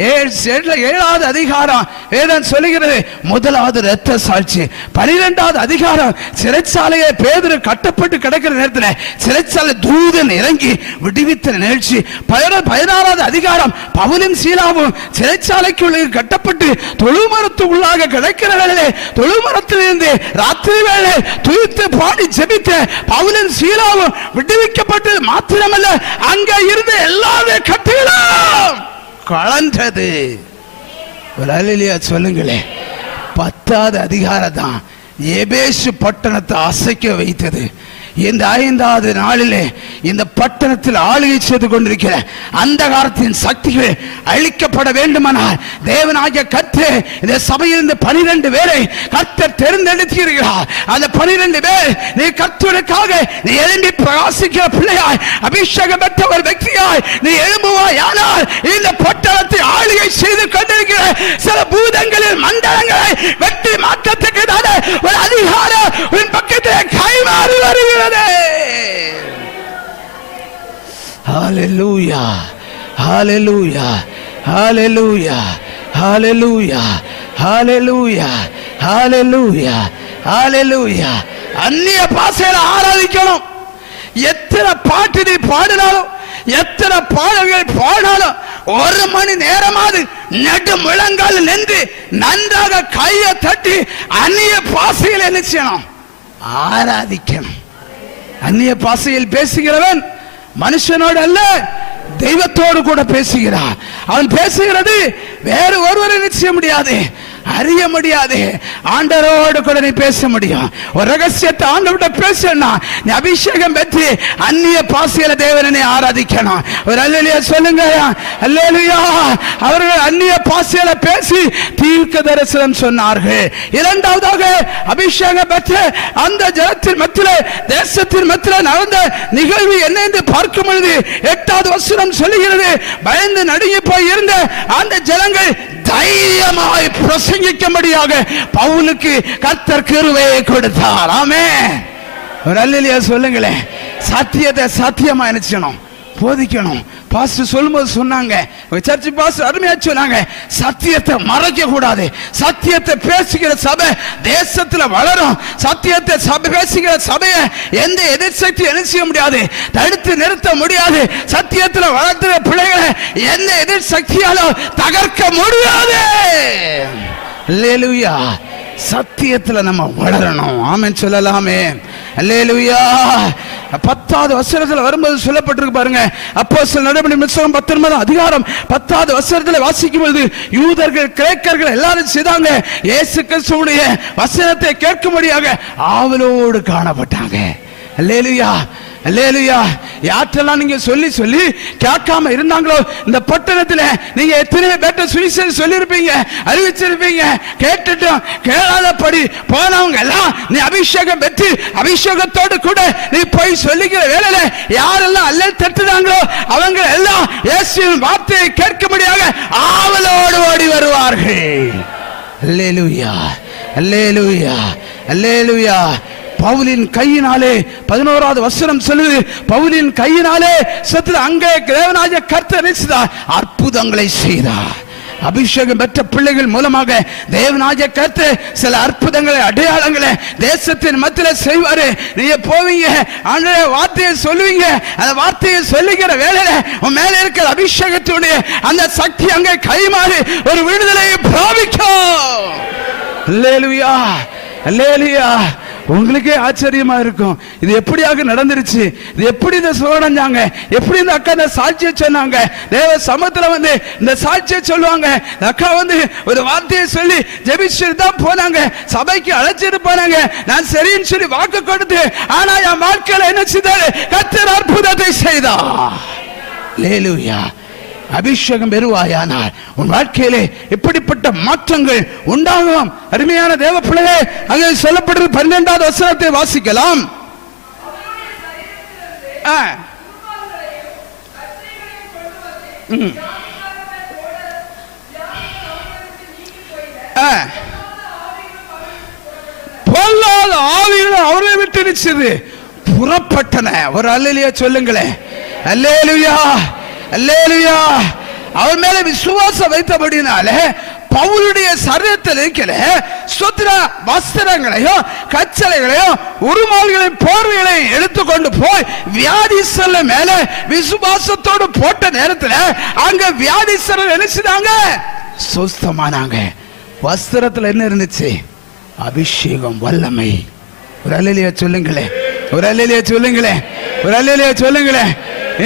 7வது அதிகாரம் வேதம் சொல்லுகிறது. 1வது இரத்த சாட்சி. 12வது அதிகாரம் சிறைச்சாலையை பேதுரு கட்டப்பட்டு கிடக்கிற நேரத்தில் சிறைச்சாலை தூதன் இறங்கி விடுவித்த நிகழ்ச்சி. 16வது அதிகாரம் பவுலும் சீலாவும் சிறைச்சாலைக்குள்ள கட்டப்பட்டு தொழுமரத்துக்குள்ளாக கிடக்கிற வேளையிலே தொழுமரத்திலிருந்து ராத்திரி வேளை துதித்து பாடி ஜெபித்த பவுலும் சீலாவும் விடுவிக்கப்பட்டது மாத்திரமல்ல, அங்க இருந்த எல்லாமே கட்டி கலந்தது. சொல்லுங்களேன். 10வது அதிகாரம் தான் எபேசு பட்டணத்தை அசைக்க வைத்தது. இந்த 5வது நாளிலே இந்த பட்டணத்தில் ஆளுகை செய்து கொண்டிருக்கிற அந்தகாரத்தின் சக்திகள் அழிக்கப்பட வேண்டுமானால் தேவனாகிய கர்த்தர் இந்த சபையில் இந்த 12 பேரை கர்த்தர் தேர்ந்தெடுத்திருக்கிறார். அந்த 12 பேர் நீ கர்த்தருக்காக நீ எழும்பி பிரகாசிக்கிற பிள்ளையாய் அபிஷேகம் பெற்ற ஒரு వ్యక్తిயாய் நீ எழும்புவாய். ஆனால் இந்த பட்டணத்தை ஆளுகை செய்து கொண்டிருக்கிற சில பூதங்களின் மண்டலங்களை வெட்டி மாற்றத்துக்கு ஒரு அதிகாரம் உன் பக்கத்தில் கைமாறி வருகிறது. Hallelujah, hallelujah, hallelujah, hallelujah, hallelujah, hallelujah, hallelujah. அந்நிய பாஷையில ஆராதிக்கணும். எத்தனை பாட்டு நீ பாடினாலும் எத்தனை பாடல்கள் பாடினாலும் 1 மணி நேரமாவது நடு முழங்கால் நின்று நன்றாக கையை தட்டி அந்நிய பாஷையில் என்ன செய்யணும்? ஆராதிக்கணும். அந்நிய பாஷையில் பேசுகிறவன் மனுஷனோடு அல்ல, தெய்வத்தோடு கூட பேசுகிறான். அவன் பேசுகிறது வேறு ஒருவரை நிச்சய முடியாது, அறிய முடியாது. ஆண்டவரோடு கூட நீ பேச முடியும். ஒரு ரகசியத்தை ஆண்டவர்கிட்ட பேசணும்னா நீ அபிஷேகம் பெற்று அந்நிய பாஷையில தேவனை ஆராதிக்கணும். ஒரு அல்லேலூயா சொல்லுங்க. அல்லேலூயா. அவர்கள் அந்நிய பாஷையில பேசி தீர்க்க தரிசனம் சொன்னார்கள். 2வதாக அபிஷேகம் பெற்று அந்த ஜனத்தின் மத்தியிலே தேசத்தின் மத்தியிலே நடந்த நிகழ்வு என்ன என்று பார்க்கும் பொழுது 8வது வசனம் சொல்லுகிறது. பயந்து நடுங்கி போய் இருந்த அந்த ஜனங்கள் தைரியமாய் பிரசங்கிக்கும்படியாக பவுலுக்கு கர்த்தர் கிருபையை கொடுத்தார். ஆமென். ஒரு அல்லேலூயா சொல்லுங்களேன். சத்தியத்தை சத்தியமா நினைச்சணும், போதிக்கணும். பாஸ்டர் சொல்லும்போது சொன்னாங்க, சர்ச் பாஸ்டர் அருமையா சொன்னாங்க, சத்தியத்தை மறைக்க கூடாது. சத்தியத்தை பேசுகிற சபை தேசத்துல வளரும். சத்தியத்தை பேசுகிற சபையை எந்த எதிர்சக்தி என்ன செய்ய முடியாது, தடுத்து நிறுத்த முடியாது. சத்தியத்துல வளர்த்துற பிள்ளைகளை எந்த எதிர்சக்தியாலும் தகர்க்க முடியாது. அல்லேலூயா. சத்தியத்துல நம்ம வளரணும். ஆமென் சொல்லலாமே. அல்லேலூயா. 10வது வசனத்தில் வரும்போது சொல்லப்பட்டிருக்கு பாருங்க. அப்போஸ்தலர் நடபடிகளின் புத்தகம் 19 அதிகாரம் 10வது வசனத்தில் வாசிக்கும் பொழுது யூதர்கள் கிரேக்கர்கள் எல்லாரும் செய்தாங்க இயேசு கிறிஸ்துவுடைய வசனத்தை கேட்கும்படியாக ஆவலோடு காணப்பட்டாங்க. அல்லேலூயா, அல்லேலூயா. யாற்றெல்லாம் நீங்க சொல்லி சொல்லி கேட்காம இருந்தாங்களோ இந்த பட்டணத்துல நீங்க எத்தனை பேட்ட சுவிசேஷம் சொல்லியிருப்பீங்க, அறிவிச்சிருப்பீங்க. கேட்டுட்டோம் கேளாதபடி போனவங்க எல்லாம் நீ அபிஷேகம் பெற்று அபிஷேகத்தோடு கூட நீ போய் சொல்லிக்கிற வேலையில யாரெல்லாம் அல்ல தட்டுறாங்களோ அவங்க எல்லாம் இயேசுவின் வார்த்தையை கேட்கும்படியாக ஆவலோடு ஓடி வருவார்கள். அல்லேலூயா, அல்லேலூயா, அல்லேலூயா. பவுலின் கையினாலே 11வது வசனம் சொல்லுது. பவுலின் கையினாலே சற்று அங்கே தேவனாகிய கர்த்தர் அற்புதங்களை செய்தார். அபிஷேகம் பெற்ற பிள்ளைகள் மூலமாக தேவனாகிய கர்த்தர் சில அற்புதங்களை அடையாளங்களை தேசத்தின் மத்தியில் செய்வாரு. நீங்க போவீங்க, ஆண்டவருடைய வார்த்தையை சொல்லுவீங்க. அந்த வார்த்தையை சொல்லுகிற வேளையில உன் மேல இருக்கிற அபிஷேகத்துடைய அந்த சக்தி அங்கே கைமாறி ஒரு விடுதலையை பிராபிக்கும். அல்லேலூயா, அல்லேலூயா. உங்களுக்கே ஆச்சரியமா இருக்கும், இது எப்படியாக நடந்துருச்சு, இது எப்படி இந்த சுகடைஞ்சாங்க, எப்படி இந்த அக்கா இந்த சாட்சியை சொன்னாங்க. தேவ சமத்துல வந்து இந்த சாட்சியை சொல்லுவாங்க. இந்த அக்கா வந்து ஒரு வார்த்தையை சொல்லி ஜெபிச்சுட்டு தான் போனாங்க, சபைக்கு அழைச்சிட்டு போனாங்க. நான் சரின்னு சொல்லி வாக்கு கொடுத்து, ஆனா என் வாழ்க்கையில என்ன செய்தாரு? கர்த்தர் அற்புதத்தை செய்தார். அல்லேலூயா. அபிஷேகம் பெறுவாயானால் உன் வாழ்க்கையிலே இப்படிப்பட்ட மாற்றங்கள் உண்டாகும். அருமையான தேவ பிள்ளையே, அங்கே சொல்லப்படுறது 12வது வசனத்தை வாசிக்கலாம். பொல்லாத ஆவிகள் அவரை விட்டு நிச்சது புறப்பட்டன. ஒரு அல்லேலூயா சொல்லுங்களேன். அல்லேலூயா, அல்லேலூயா. அவர் மேல விசுவாசம் வைத்தபடினாலே பவுலுடைய சரீரத்தில் இருக்கிற சுத்திர வஸ்திரங்களையும் கச்சலைகளையும் உருமால்களையும் போர்வைகளையும் எடுத்துக்கொண்டு போய் வியாதிஸ்தர் மேல விசுவாசத்தோடு போட்ட நேரத்தில் அங்க வியாதிஸ்தர் நினைச்சுதாங்க சுஸ்தமானாங்க. வஸ்திரத்தில் என்ன இருந்துச்சு? அபிஷேகம், வல்லமை. ஒரு அல்லேலூயா சொல்லுங்களேன், ஒரு அல்லேலூயா சொல்லுங்களேன், ஒரு அல்லேலூயா சொல்லுங்களேன்.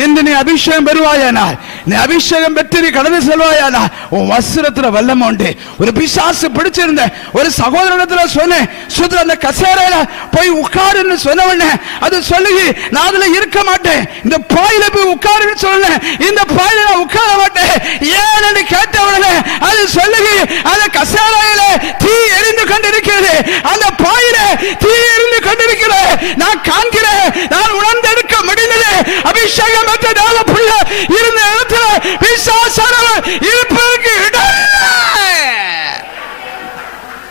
என்று நீ அபிஷேகம் பெறுவாயானால், நீ அபிஷேகம் பெற்று நீ கடந்து செல்வாயானால் உன் வஸ்திரத்துல வல்லமை உண்டு. ஒரு பிசாசு பிடிச்சிருந்த ஒரு சகோதரத்துல சொன்னேன், சுத்திர அந்த கசேரையில போய் உட்காருன்னு சொன்ன, அது சொல்லி நான் அதுல இருக்க மாட்டேன், இந்த பாயில போய் உட்காருன்னு சொன்னேன், இந்த பாயில நான் உட்கார மாட்டேன் ஏன்னு கேட்டவனே, அது சொல்லி அந்த கசேரையில தீ எரிந்து கொண்டிருக்கிறது, அந்த பாயில தீ எரிந்து கொண்டிருக்கிறது நான் காண்கிறேன், நான் உணர்ந்தெடுக்க முடிந்தது. அபிஷேகம் பெற்ற தேவ பிள்ளை இருந்த இடத்துல பிசாசானவன் இருப்பதற்கு இடம் இல்லை.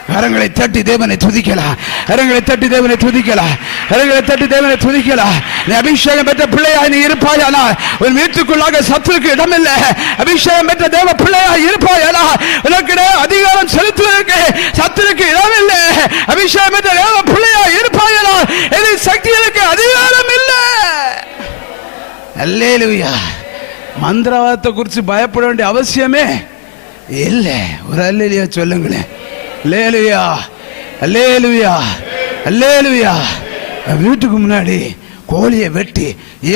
கரங்களை தட்டி தேவனை துதிக்கலாம், கரங்களை தட்டி தேவனை துதிக்கலாம், கரங்களை தட்டி தேவனை துதிக்கலாம். நீ அபிஷேகம் பெற்ற பிள்ளையா நீ இருப்பாயானால் உன் வீட்டுக்குள்ளாக சத்துருக்கு இடமில்லை. அபிஷேகம் பெற்ற தேவ பிள்ளையா இருப்பாயானால் உனக்கு அதிகாரம் செலுத்துவதற்கு சத்துருக்கு இடமில்லை. அபிஷேகம் பெற்ற தேவ பிள்ளையா இருப்பாயானால் எது சக்திகளுக்கு அதிகாரம் இல்லை. அல்லேலூயா. மந்திரவாதத்தை குறித்து பயப்பட வேண்டிய அவசியமே இல்லை. ஒரு அல்லேலூயா சொல்லுங்களேன். அல்லேலூயா, அல்லேலூயா, அல்லேலூயா. வீட்டுக்கு முன்னாடி கோழியை வெட்டி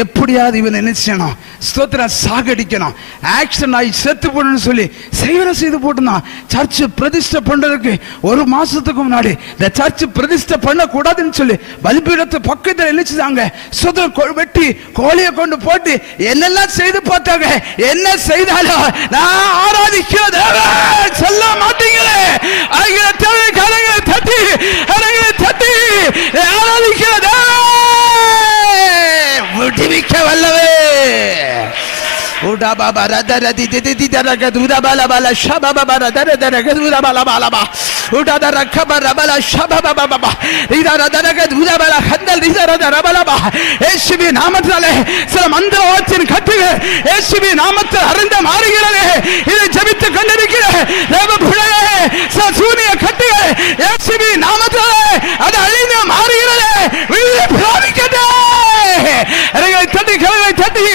எப்படியாவது இவன் நினைச்சணும் ஸ்தோத்திரம் சாகடிக்கணும், ஆக்ஷன் ஆகி செத்து போடணும்னு சொல்லி செய்வன செய்து போட்டுனான். சர்ச்சு பிரதிஷ்டை பண்றதுக்கு ஒரு மாசத்துக்கு முன்னாடி இந்த சர்ச்சு பிரதிஷ்டை பண்ண கூடாதுன்னு சொல்லி பலிபீடத்து பக்கத்தில் நினைச்சுதாங்க. ஸ்தோத்திரம் வெட்டி கோழியை கொண்டு போட்டு என்னெல்லாம் செய்து பார்த்தாங்க. என்ன செய்தாலும் நான் ஆராதிக்கிறத சொல்ல மாட்டீங்களே. கரங்களை தட்டி, கரங்களை தட்டி ஆராதிக்கிறத விடுவிக்க வல்லவே. Uda baba radara di di di dara gadura bala bala shaba baba radara dara gadura bala bala ba. Uda dara kabara bala shaba baba baba. Idara dara gadura bala khandal idara dara bala ba. Yeshuvi நாமத்தினாலே சில மந்திரவாதத்தின் கட்டுகள் இயேசுவி நாமத்தில் அறுந்து மாறுகிறது. இதை ஜெபித்து கொண்டிருக்கிற தேவ பிள்ளையே, சில சூனிய கட்டுகள் இயேசுவி நாமத்தினாலே அது அழிந்து மாறுகிறது. விடுதலை பிராபிக்கட்டும். கரங்களை தட்டி, கரங்களை தட்டி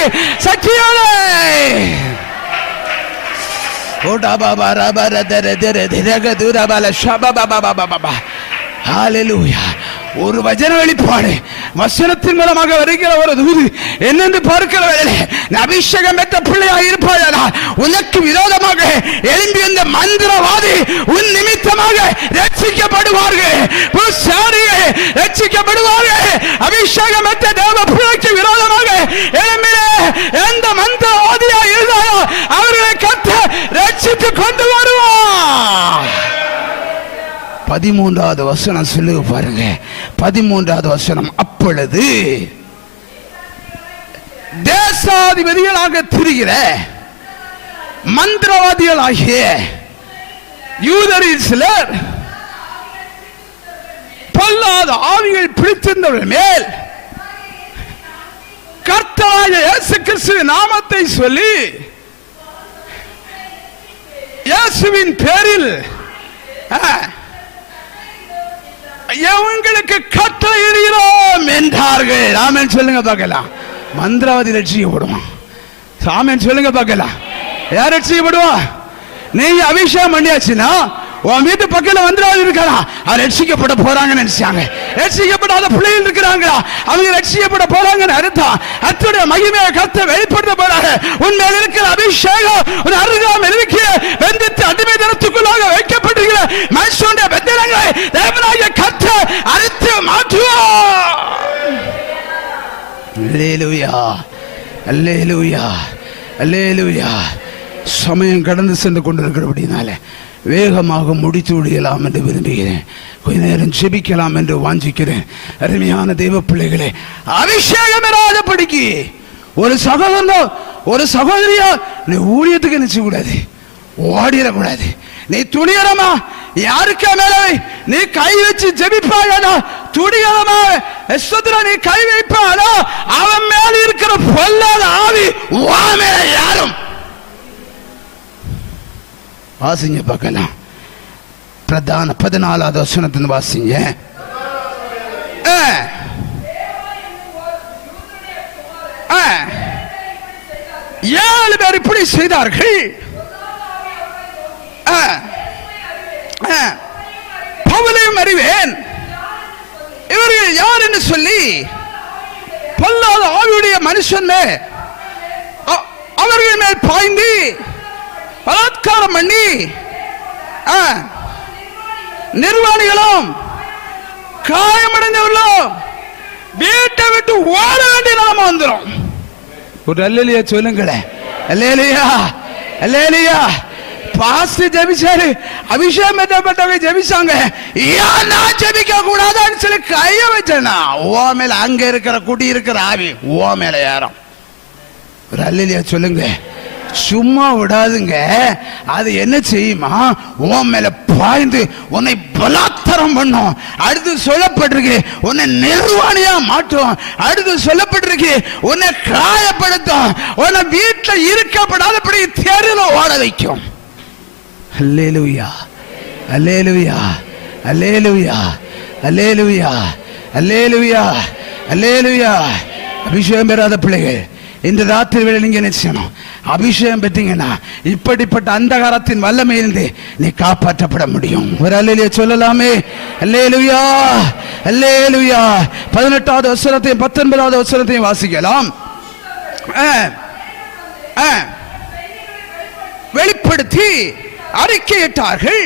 சக்தியோடு ஓடா பாபா ரபா ரதர தர திரக தூர பால ஷபா பாபா பாபா பாபா. ஹalleluya. ஒரு வசன வெளிப்பாடு வசனத்தின் மூலமாக வருகிற ஒரு தூது என்னென்று பார்க்கிற வேளையிலே அபிஷேகம் பெற்ற பிள்ளையாக இருப்பாயானால் உனக்கு விரோதமாக எழும்பி வந்த மந்திரவாதி உன் நிமித்தமாக ரட்சிக்கப்படுவார்கள், ரட்சிக்கப்படுவார்கள். அபிஷேகம் பெற்ற தேவ பிள்ளைக்கு விரோதமாக எழும்பின எந்த மந்திரவாதியா இருந்தாலோ அவர்களை கர்த்தர் ரட்சித்து கொண்டு வருவார். 13வது வசனம் சொல்லு பாருங்க. 13வது வசனம், அப்பொழுது தேசாதிபதிகளாக திரிகிற மந்திரவாதிகளாகிய யூதரில் சிலர் பொல்லாத ஆவிகள் பிடித்திருந்தவர்கள் மேல் கர்த்தராகிய இயேசு கிறிஸ்துவின் நாமத்தை சொல்லி இயேசுவின் பேரில் எங்களுக்கு கட்டளையிடுகிறோம் என்றார்கள். ஆமென் சொல்லுங்க பார்க்கலாம். மந்திரவாதி ரட்சிக்கப்படுவான். ஆமென் சொல்லுங்க பார்க்கலாம். யார் ரட்சிக்கப்படுவான்? நீங்க அபிஷேகம் பண்ணியாச்சுன்னா உன் வீட்டு பக்கத்துல மந்திரவாதி இருக்கலாம், அவர் ரட்சிக்கப்பட போறாங்கன்னு நினைச்சாங்க. ரட்சிக்கப்படாத பிள்ளைகள் இருக்கிறாங்களா, அவங்க ரட்சிக்கப்பட போறாங்கன்னு அர்த்தம். அத்துடைய மகிமையை கர்த்தர் வெளிப்படுத்த போறாங்க. உன்மேல் இருக்கிற அபிஷேகம் உன் அருகாமல் இருக்கிற வெந்தித்து அடிமைத்தனத்துக்குள்ளாக வைக்கப்பட்டிருக்கிற மனுஷனுடைய பந்தனங்களை தேவனாகிய கர்த்தர் அறுத்து மாற்றுவார். அல்லேலூயா, அல்லேலூயா, அல்லேலூயா. சமயம் கடந்து சென்று கொண்டிருக்கிறபடினால வேகமாக முடித்து விடலாம் என்று விரும்புகிறேன். கொஞ்ச நேரம் ஜெபிக்கலாம் என்று வாஞ்சிக்கிறேன். அருமையான தெய்வ பிள்ளைகளே, அபிஷேகம் இராதபடிக்கு ஒரு சகோதரனோ ஒரு சகோதரியோ நீ ஊழியத்துக்கு நினைச்ச கூடாது, ஓடிடக்கூடாது. நீ துணிகரமா யாருக்கா மேல நீ கை வச்சு ஜெபிப்பாயானா, துணிகரமா நீ கை வைப்பானா, அவன் மேல இருக்கிற பொல்லாத ஆவி வா மேல யாரும். வாசிங்க பார்க்கலாம். பிரதான 14வது வசனத்தின் வாசிங்க. 7 பேர் இப்படி செய்தார்கள். பவுலையும் அறிவேன், இவர்கள் யார் என்று சொல்லி பொல்லாத ஆவியுடைய மனுஷன் அவர்கள் மேல் பாய்ந்து பலாத்காரம் பண்ணி நிர்வாணிகளும் காயமடைந்தவர்களும் வீட்டை விட்டு ஓட வேண்டிய நிலைமை வந்துடும். ஒரு அல்லேலூயா சொல்லுங்களேன். அல்லேலூயா, அல்லேலூயா. பாஸ்டர் ஜெபிச்சாரு, அபிஷேகம் பண்ணப்பட்டவங்க ஜெபிச்சாங்க, ஏன் நான் ஜெபிக்க கூடாதுன்னு சொல்லி கைய வச்சேன்னா ஓ மேல அங்க இருக்கிற குடி இருக்கிற ஆவி ஓ மேல ஏறும். ஒரு அல்லேலூயா சொல்லுங்க. சும்மா விடாதுங்க, அது என்ன செய்யுமா, உன் மேல பாய்ந்து உன்னை பலாத்காரம் பண்ணும். அடுத்து சொல்லப்பட்டிருக்கு உன்னை நிர்வாணியா மாற்றும். அடுத்து சொல்லப்பட்டிருக்கு உன்னை காயப்படுத்தும். உன்னை வீட்டில் இருக்கப்படாதபடி தெருல ஓட வைக்கும். அல்லேலூயா, அல்லேலூயா, அல்லேலூயா, அல்லேலூயா, அல்லேலூயா, அல்லேலூயா. அபிஷேகம் பெறாத பிள்ளைகள் இந்த ராத்திரி வேளை நீங்க என்ன செய்யணும்? அபிஷேகம் பெற்றீங்கன்னா இப்படிப்பட்ட அந்தகாரத்தின் வல்லமையிலிருந்து நீ காப்பாற்றப்பட முடியும். ஒரு அல்லேலூயா சொல்லலாமே. அல்லேலூயா, அல்லேலூயா. 18வது வசனத்தையும் 19வது வசனத்தையும் வாசிக்கலாம். வெளிப்படுத்தி அறிக்கையிட்டார்கள்.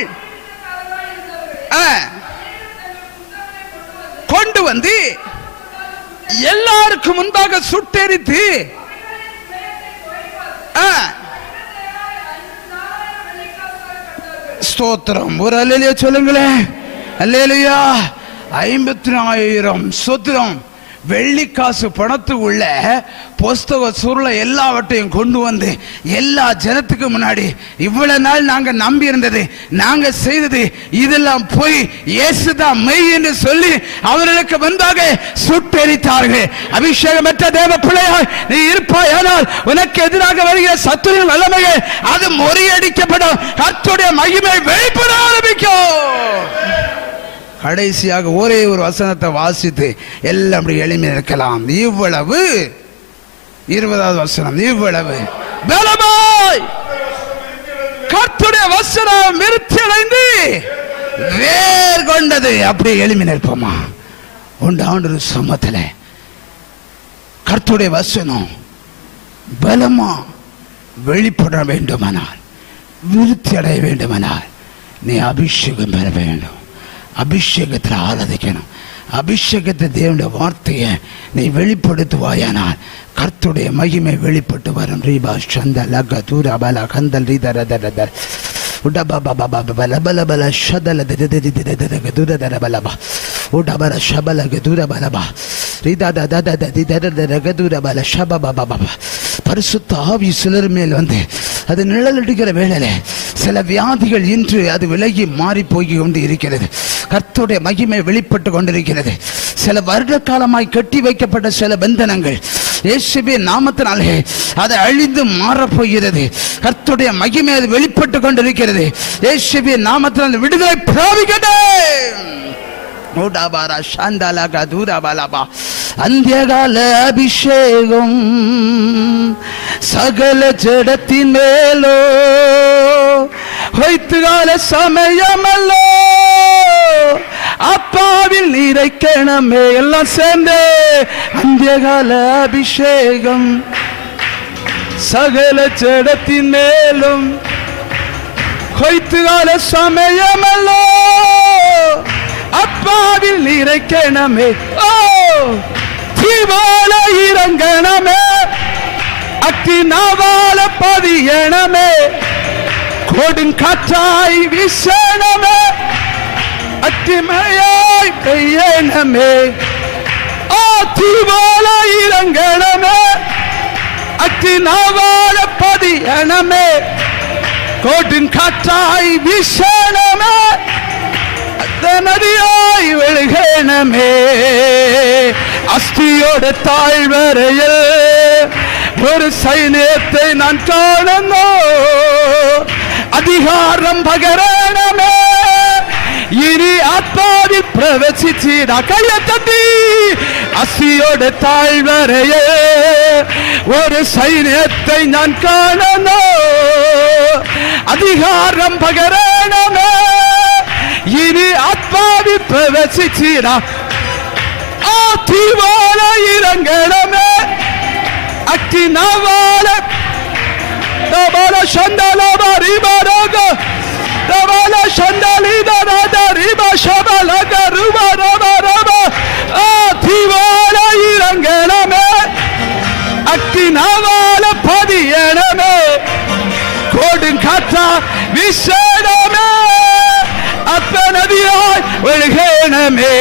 கொண்டு வந்து எல்லாருக்கும் முன்பாக சுட்டெரித்து ஸ்தோத்திரம். ஒரு அல்லேலூயா சொல்லுங்களேன். அல்லேலூயா. 50,000 சொத்திரம் வெள்ளிக்காசு பணத்து உள்ள புஸ்தக சுருளை எல்லாவற்றையும் கொண்டு வந்து எல்லா ஜனத்துக்கு முன்னாடி இவ்வளவு நாள் நாங்க நம்பி இருந்தது, நாங்க செய்தது இதெல்லாம் போய் இயேசுதான் மெய் என்று சொல்லி அவர்களுக்கு முன்பாக சுட்டெரித்தார்கள். அபிஷேகம் பெற்ற தேவ பிள்ளையாய் நீ இருப்பாயானால் உனக்கு எதிராக வருகிற சத்துருவின் வல்லமைகள் அது முறியடிக்கப்படும். கர்த்தருடைய மகிமை வெளிப்பட ஆரம்பிக்கும். கடைசியாக ஒரே ஒரு வசனத்தை வாசித்து எல்லாம் அப்படி எளிமையாக இருக்கலாம். இவ்வளவு 20வது வசனம். இவ்வளவு பலமாய் கர்த்தருடைய வசனம் விருத்தி அடைந்து வேர் கொண்டது. அப்படி எளிமையாக இருப்போமா? உண்டாண்டு சமத்துல கர்த்தருடைய வசனம் பலமா வெளிப்பட வேண்டுமானால், விருத்தி அடைய வேண்டுமானால் நீ அபிஷேகம் பெற வேண்டும். அபிஷேகத்தில் ஆராதிக்கணும். அபிஷேகத்தை தேவனுடைய வார்த்தையை நீ வெளிப்படுத்துவாயானால் கர்த்தருடைய மகிமை வெளிப்பட்டு வரும். ரீபா சந்த லக தூர பல கந்தல் ரீதர தர உடபா பபா பல பல பல ஷதல தூர தர பலபா உடபர ஷபல தூர பலபா ரீதா தர தூர பல ஷபபா பபா. பரிசுத்த ஆவி சிலர் மேல் வந்து அது நிழல் அடிக்கிற வேளையில சில வியாதிகள் இன்று அது விலகி மாறி போய் கொண்டு இருக்கிறது. கர்த்தருடைய மகிமை வெளிப்பட்டு கொண்டிருக்கிறது. சில வருட காலமாய் கட்டி வைக்கப்பட்ட சில பந்தனங்கள் இயேசுவின் நாமத்தினாலே அது அழிந்து மாறப்போகிறது. கர்த்தருடைய மகிமை அது வெளிப்பட்டு கொண்டிருக்கிறது. இயேசுவின் நாமத்தினால் விடுதலை பிராபிக்கட்டும். அந்தியகால அபிஷேகம் சகல ஜடத்தின் மேலோ வைத்துகால சமயமல்லோ அப்பாவில் நிறைக்கணமே. எல்லாம் சேர்ந்து அந்தியகால அபிஷேகம் சகல ஜடத்தின் மேலும் வைத்துகால சமயமல்லோ அப்பாவில் நிறைக்கணமே. ஓ தீவால இறங்கணமே, அக்கினாவால பதியணமே, கொடுங்காற்றாய் வீசணமே, அக்கிமழையாய் பெய்யணமே. ஓ தீவால இறங்கணமே, அக்கினாவால பதியணமே, கொடுங்காற்றாய் வீசணமே, நதியாய் வெளுகணமே. அஸ்தியோட தாழ்வரையில் ஒரு சைன்யத்தை நான் காணணும். அதிகாரம் பகரணமே, இனி ஆத்மாவில் பிரவசிச்சீரா. கையை தட்டி அஸ்தியோட தாழ்வரையில் ஒரு சைன்யத்தை நான் காணணும். அதிகாரம் பகரணமே, இனி ஆத்மாவில் பிரவசிச்சீரா. தீவால இறங்கணமே, அக்கினாவால தபால சண்டலப ரிபரக தபால சண்டலிதரத ரிப ஷபலக ருபரபரப. தீவால இறங்கணமே, அக்கினாவால பதியணமே, கொடுங்காற்றா வீசணமே, அப்ப நதியாய் ஒழுகணமே.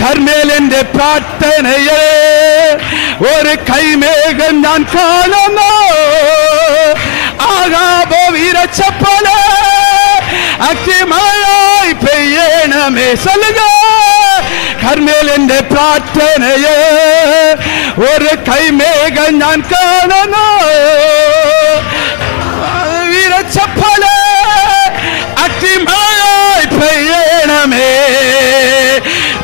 கர்மேல் என்ற பிரார்த்தனையே ஒரு கைமேகம் நான் காணணும். ஆகாபோ வீரச்சப்பல அக்கிமழையாய் பெய்யணமே. சொல்லுங்க, கர்மேல் என்ற பிரார்த்தனையே ஒரு கைமேகம் நான் காணணும். வீரச்சப்பல அக்கிமழையாய் பெய்யணமே,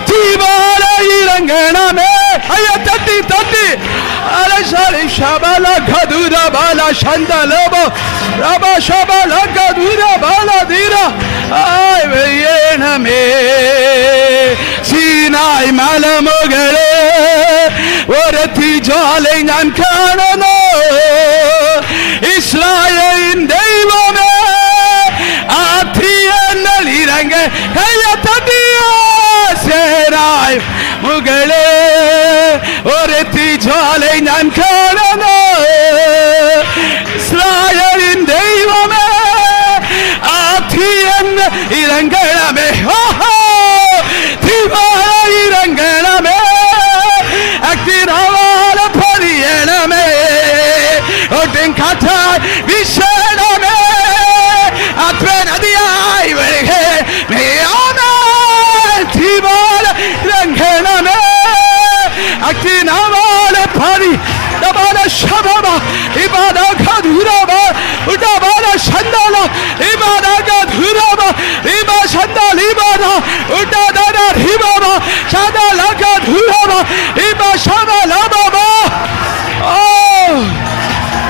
தீவால இறங்கணமே. ஐயா தட்டி தட்டி அலசரி ஷபல கதுர பால சந்தலபோ ரப ஷபல கதுர பால தீர ஆய் வெய்யணமே. சீனாய் மலமுகளே ஒரு தீஜாலை நான் காணணும். இஸ்ராயேலின் தெய்வமே ஆத்தியன்னல் இறங்க. கையை தட்டியா சேராய் முகளே ஒரு தீஜாலை நான் காணணும். இஸ்ராயேலின் தெய்வமே ஆத்தியன் இறங்கணமே. தீவால இறங்கணமே, அக்கினாவால பதியணமே, ஒட்டுங்காற்றாய் வீசணமே, அத்வ நதியாய் வெளுகே மேயாமே. தீவால இறங்கணமே, அக்கினாவால பதி தபால ஷபப இபாத கதுரப உடபால சந்தல இபாத கதுரப இபா சந்தல இபாத உடதர ரிபப சதல கதுரப இபா சதல பப. ஓ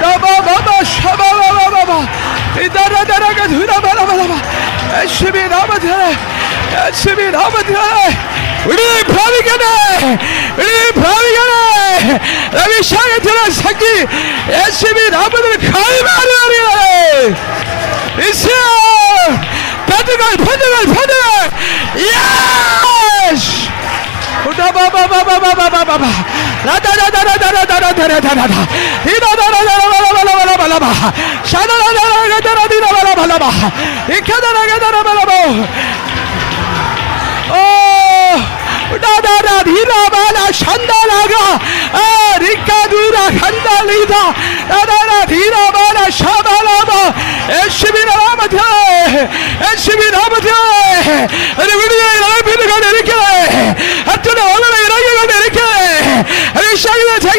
ரபப ஷபப இதர தர கதுரப ரப. யேசுவின் நாமத்திலே, யேசுவின் நாமத்திலே விடுதலை பிராபிக்கணே, விடுதலை பிராபிக்கணே. அபிஷேகத்திலே சக்தி இயேசுவின் நாமத்திலே கைமாறி வருகிறது. பெற்றுகள் பெற்றுகள் பெற்றுகள். எஸ் விடுதலை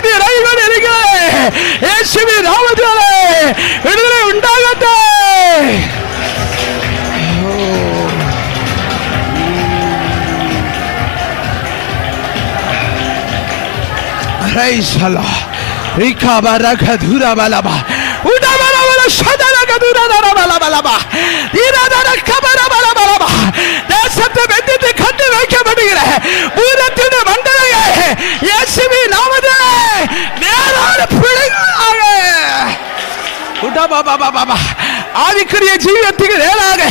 Praise the Lord. Rikabaraka Durabalaba. Udabalaba Shadalaka Durabalaba. Iradara Kabarabalaba. That's what the Bendit country like a Badira. Buratuna Mandala. Yes, we know that. There are the pretty. Udababa. ஆவிக்குரிய ஜீவியத்துக்கு நேராக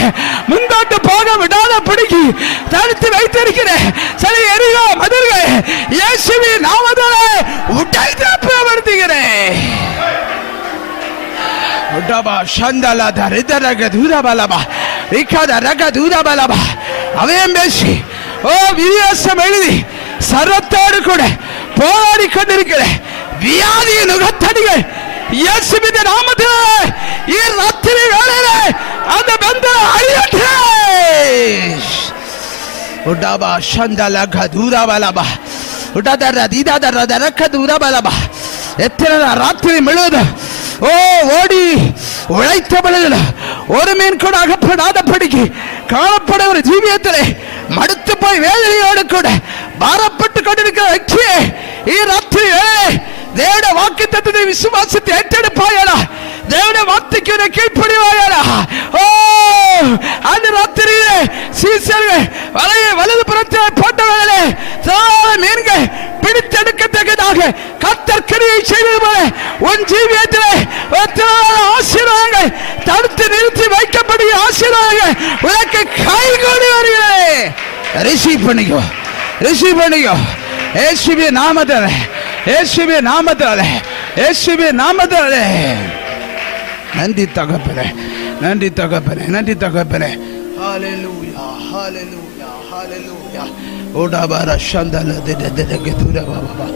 முன்னோட்டு போக விடாத படிக்கு தடுத்து வைத்திருக்கிறேன் சில எரிகோ மதில்கள் இயேசுவின் நாமத்திலே உடைத்து பிரவர்த்திக்கிறேன். உடபா சந்தலா தரிதரக தூரபலபா ரிகதரக தூரபலபா அவன் பேசி ஓ வியாசம் எழுதி சர்வத்தோடு கூட போராடி கொண்டிருக்கிற வியாதியின் நுகத்தடிகள் இயேசுவின் நாமத்திலே ராத்திரி வேளையிலே அந்த பந்தனை அழியட்டும். உடபா சந்தலக தூரபலபா உடதர தீதர தரக தூரபலபா எத்தனை ராத்திரி முழுவதும் ஓடி உழைத்த பொழுதுல ஒரு மீன் கூட அகப்படாதபடிக்கு காணப்பட ஒரு ஜீவியத்திலே மடுத்து போய் வேதனையோடு கூட பாரப்பட்டு கொண்டிருக்கிற వ్యక్తిயே ராத்திரி தேவனுடைய வாக்குத்தத்தத்தை விசுவாசித்து ஏற்றெடுப்பாயடா. தேவனுடைய வார்த்தைக்கு கீழ்ப்படிவாயடா. ஓ அந்த ராத்திரியிலே சீசர்கள் வலது புறத்தை போட்டவர்களே மீன்கள் பிடித்தெடுக்கத்தக்கதாக கர்த்தர் கிரியை செய்தது போல உன் ஜீவியத்திலே ஆசீர்வாதங்கள் தடுத்து நிறுத்தி வைக்கப்படுகிற ஆசீர்வாதங்கள் உனக்கு கைகூடி வருகிறே. ரிசீவ் பண்ணிக்கோ, ரிசீவ் பண்ணிக்கோ. இயேசுவின் நாமத்திலே, இயேசுவின் நாமத்திலே, இயேசுவின் நாமத்திலே. நன்றி தகப்பனே, நன்றி தகப்பனே, நன்றி தகப்பனே. ஹalleluya, ஹalleluya, ஹalleluya. ஓடாபார சந்தல திட திட கதுரா பாபா.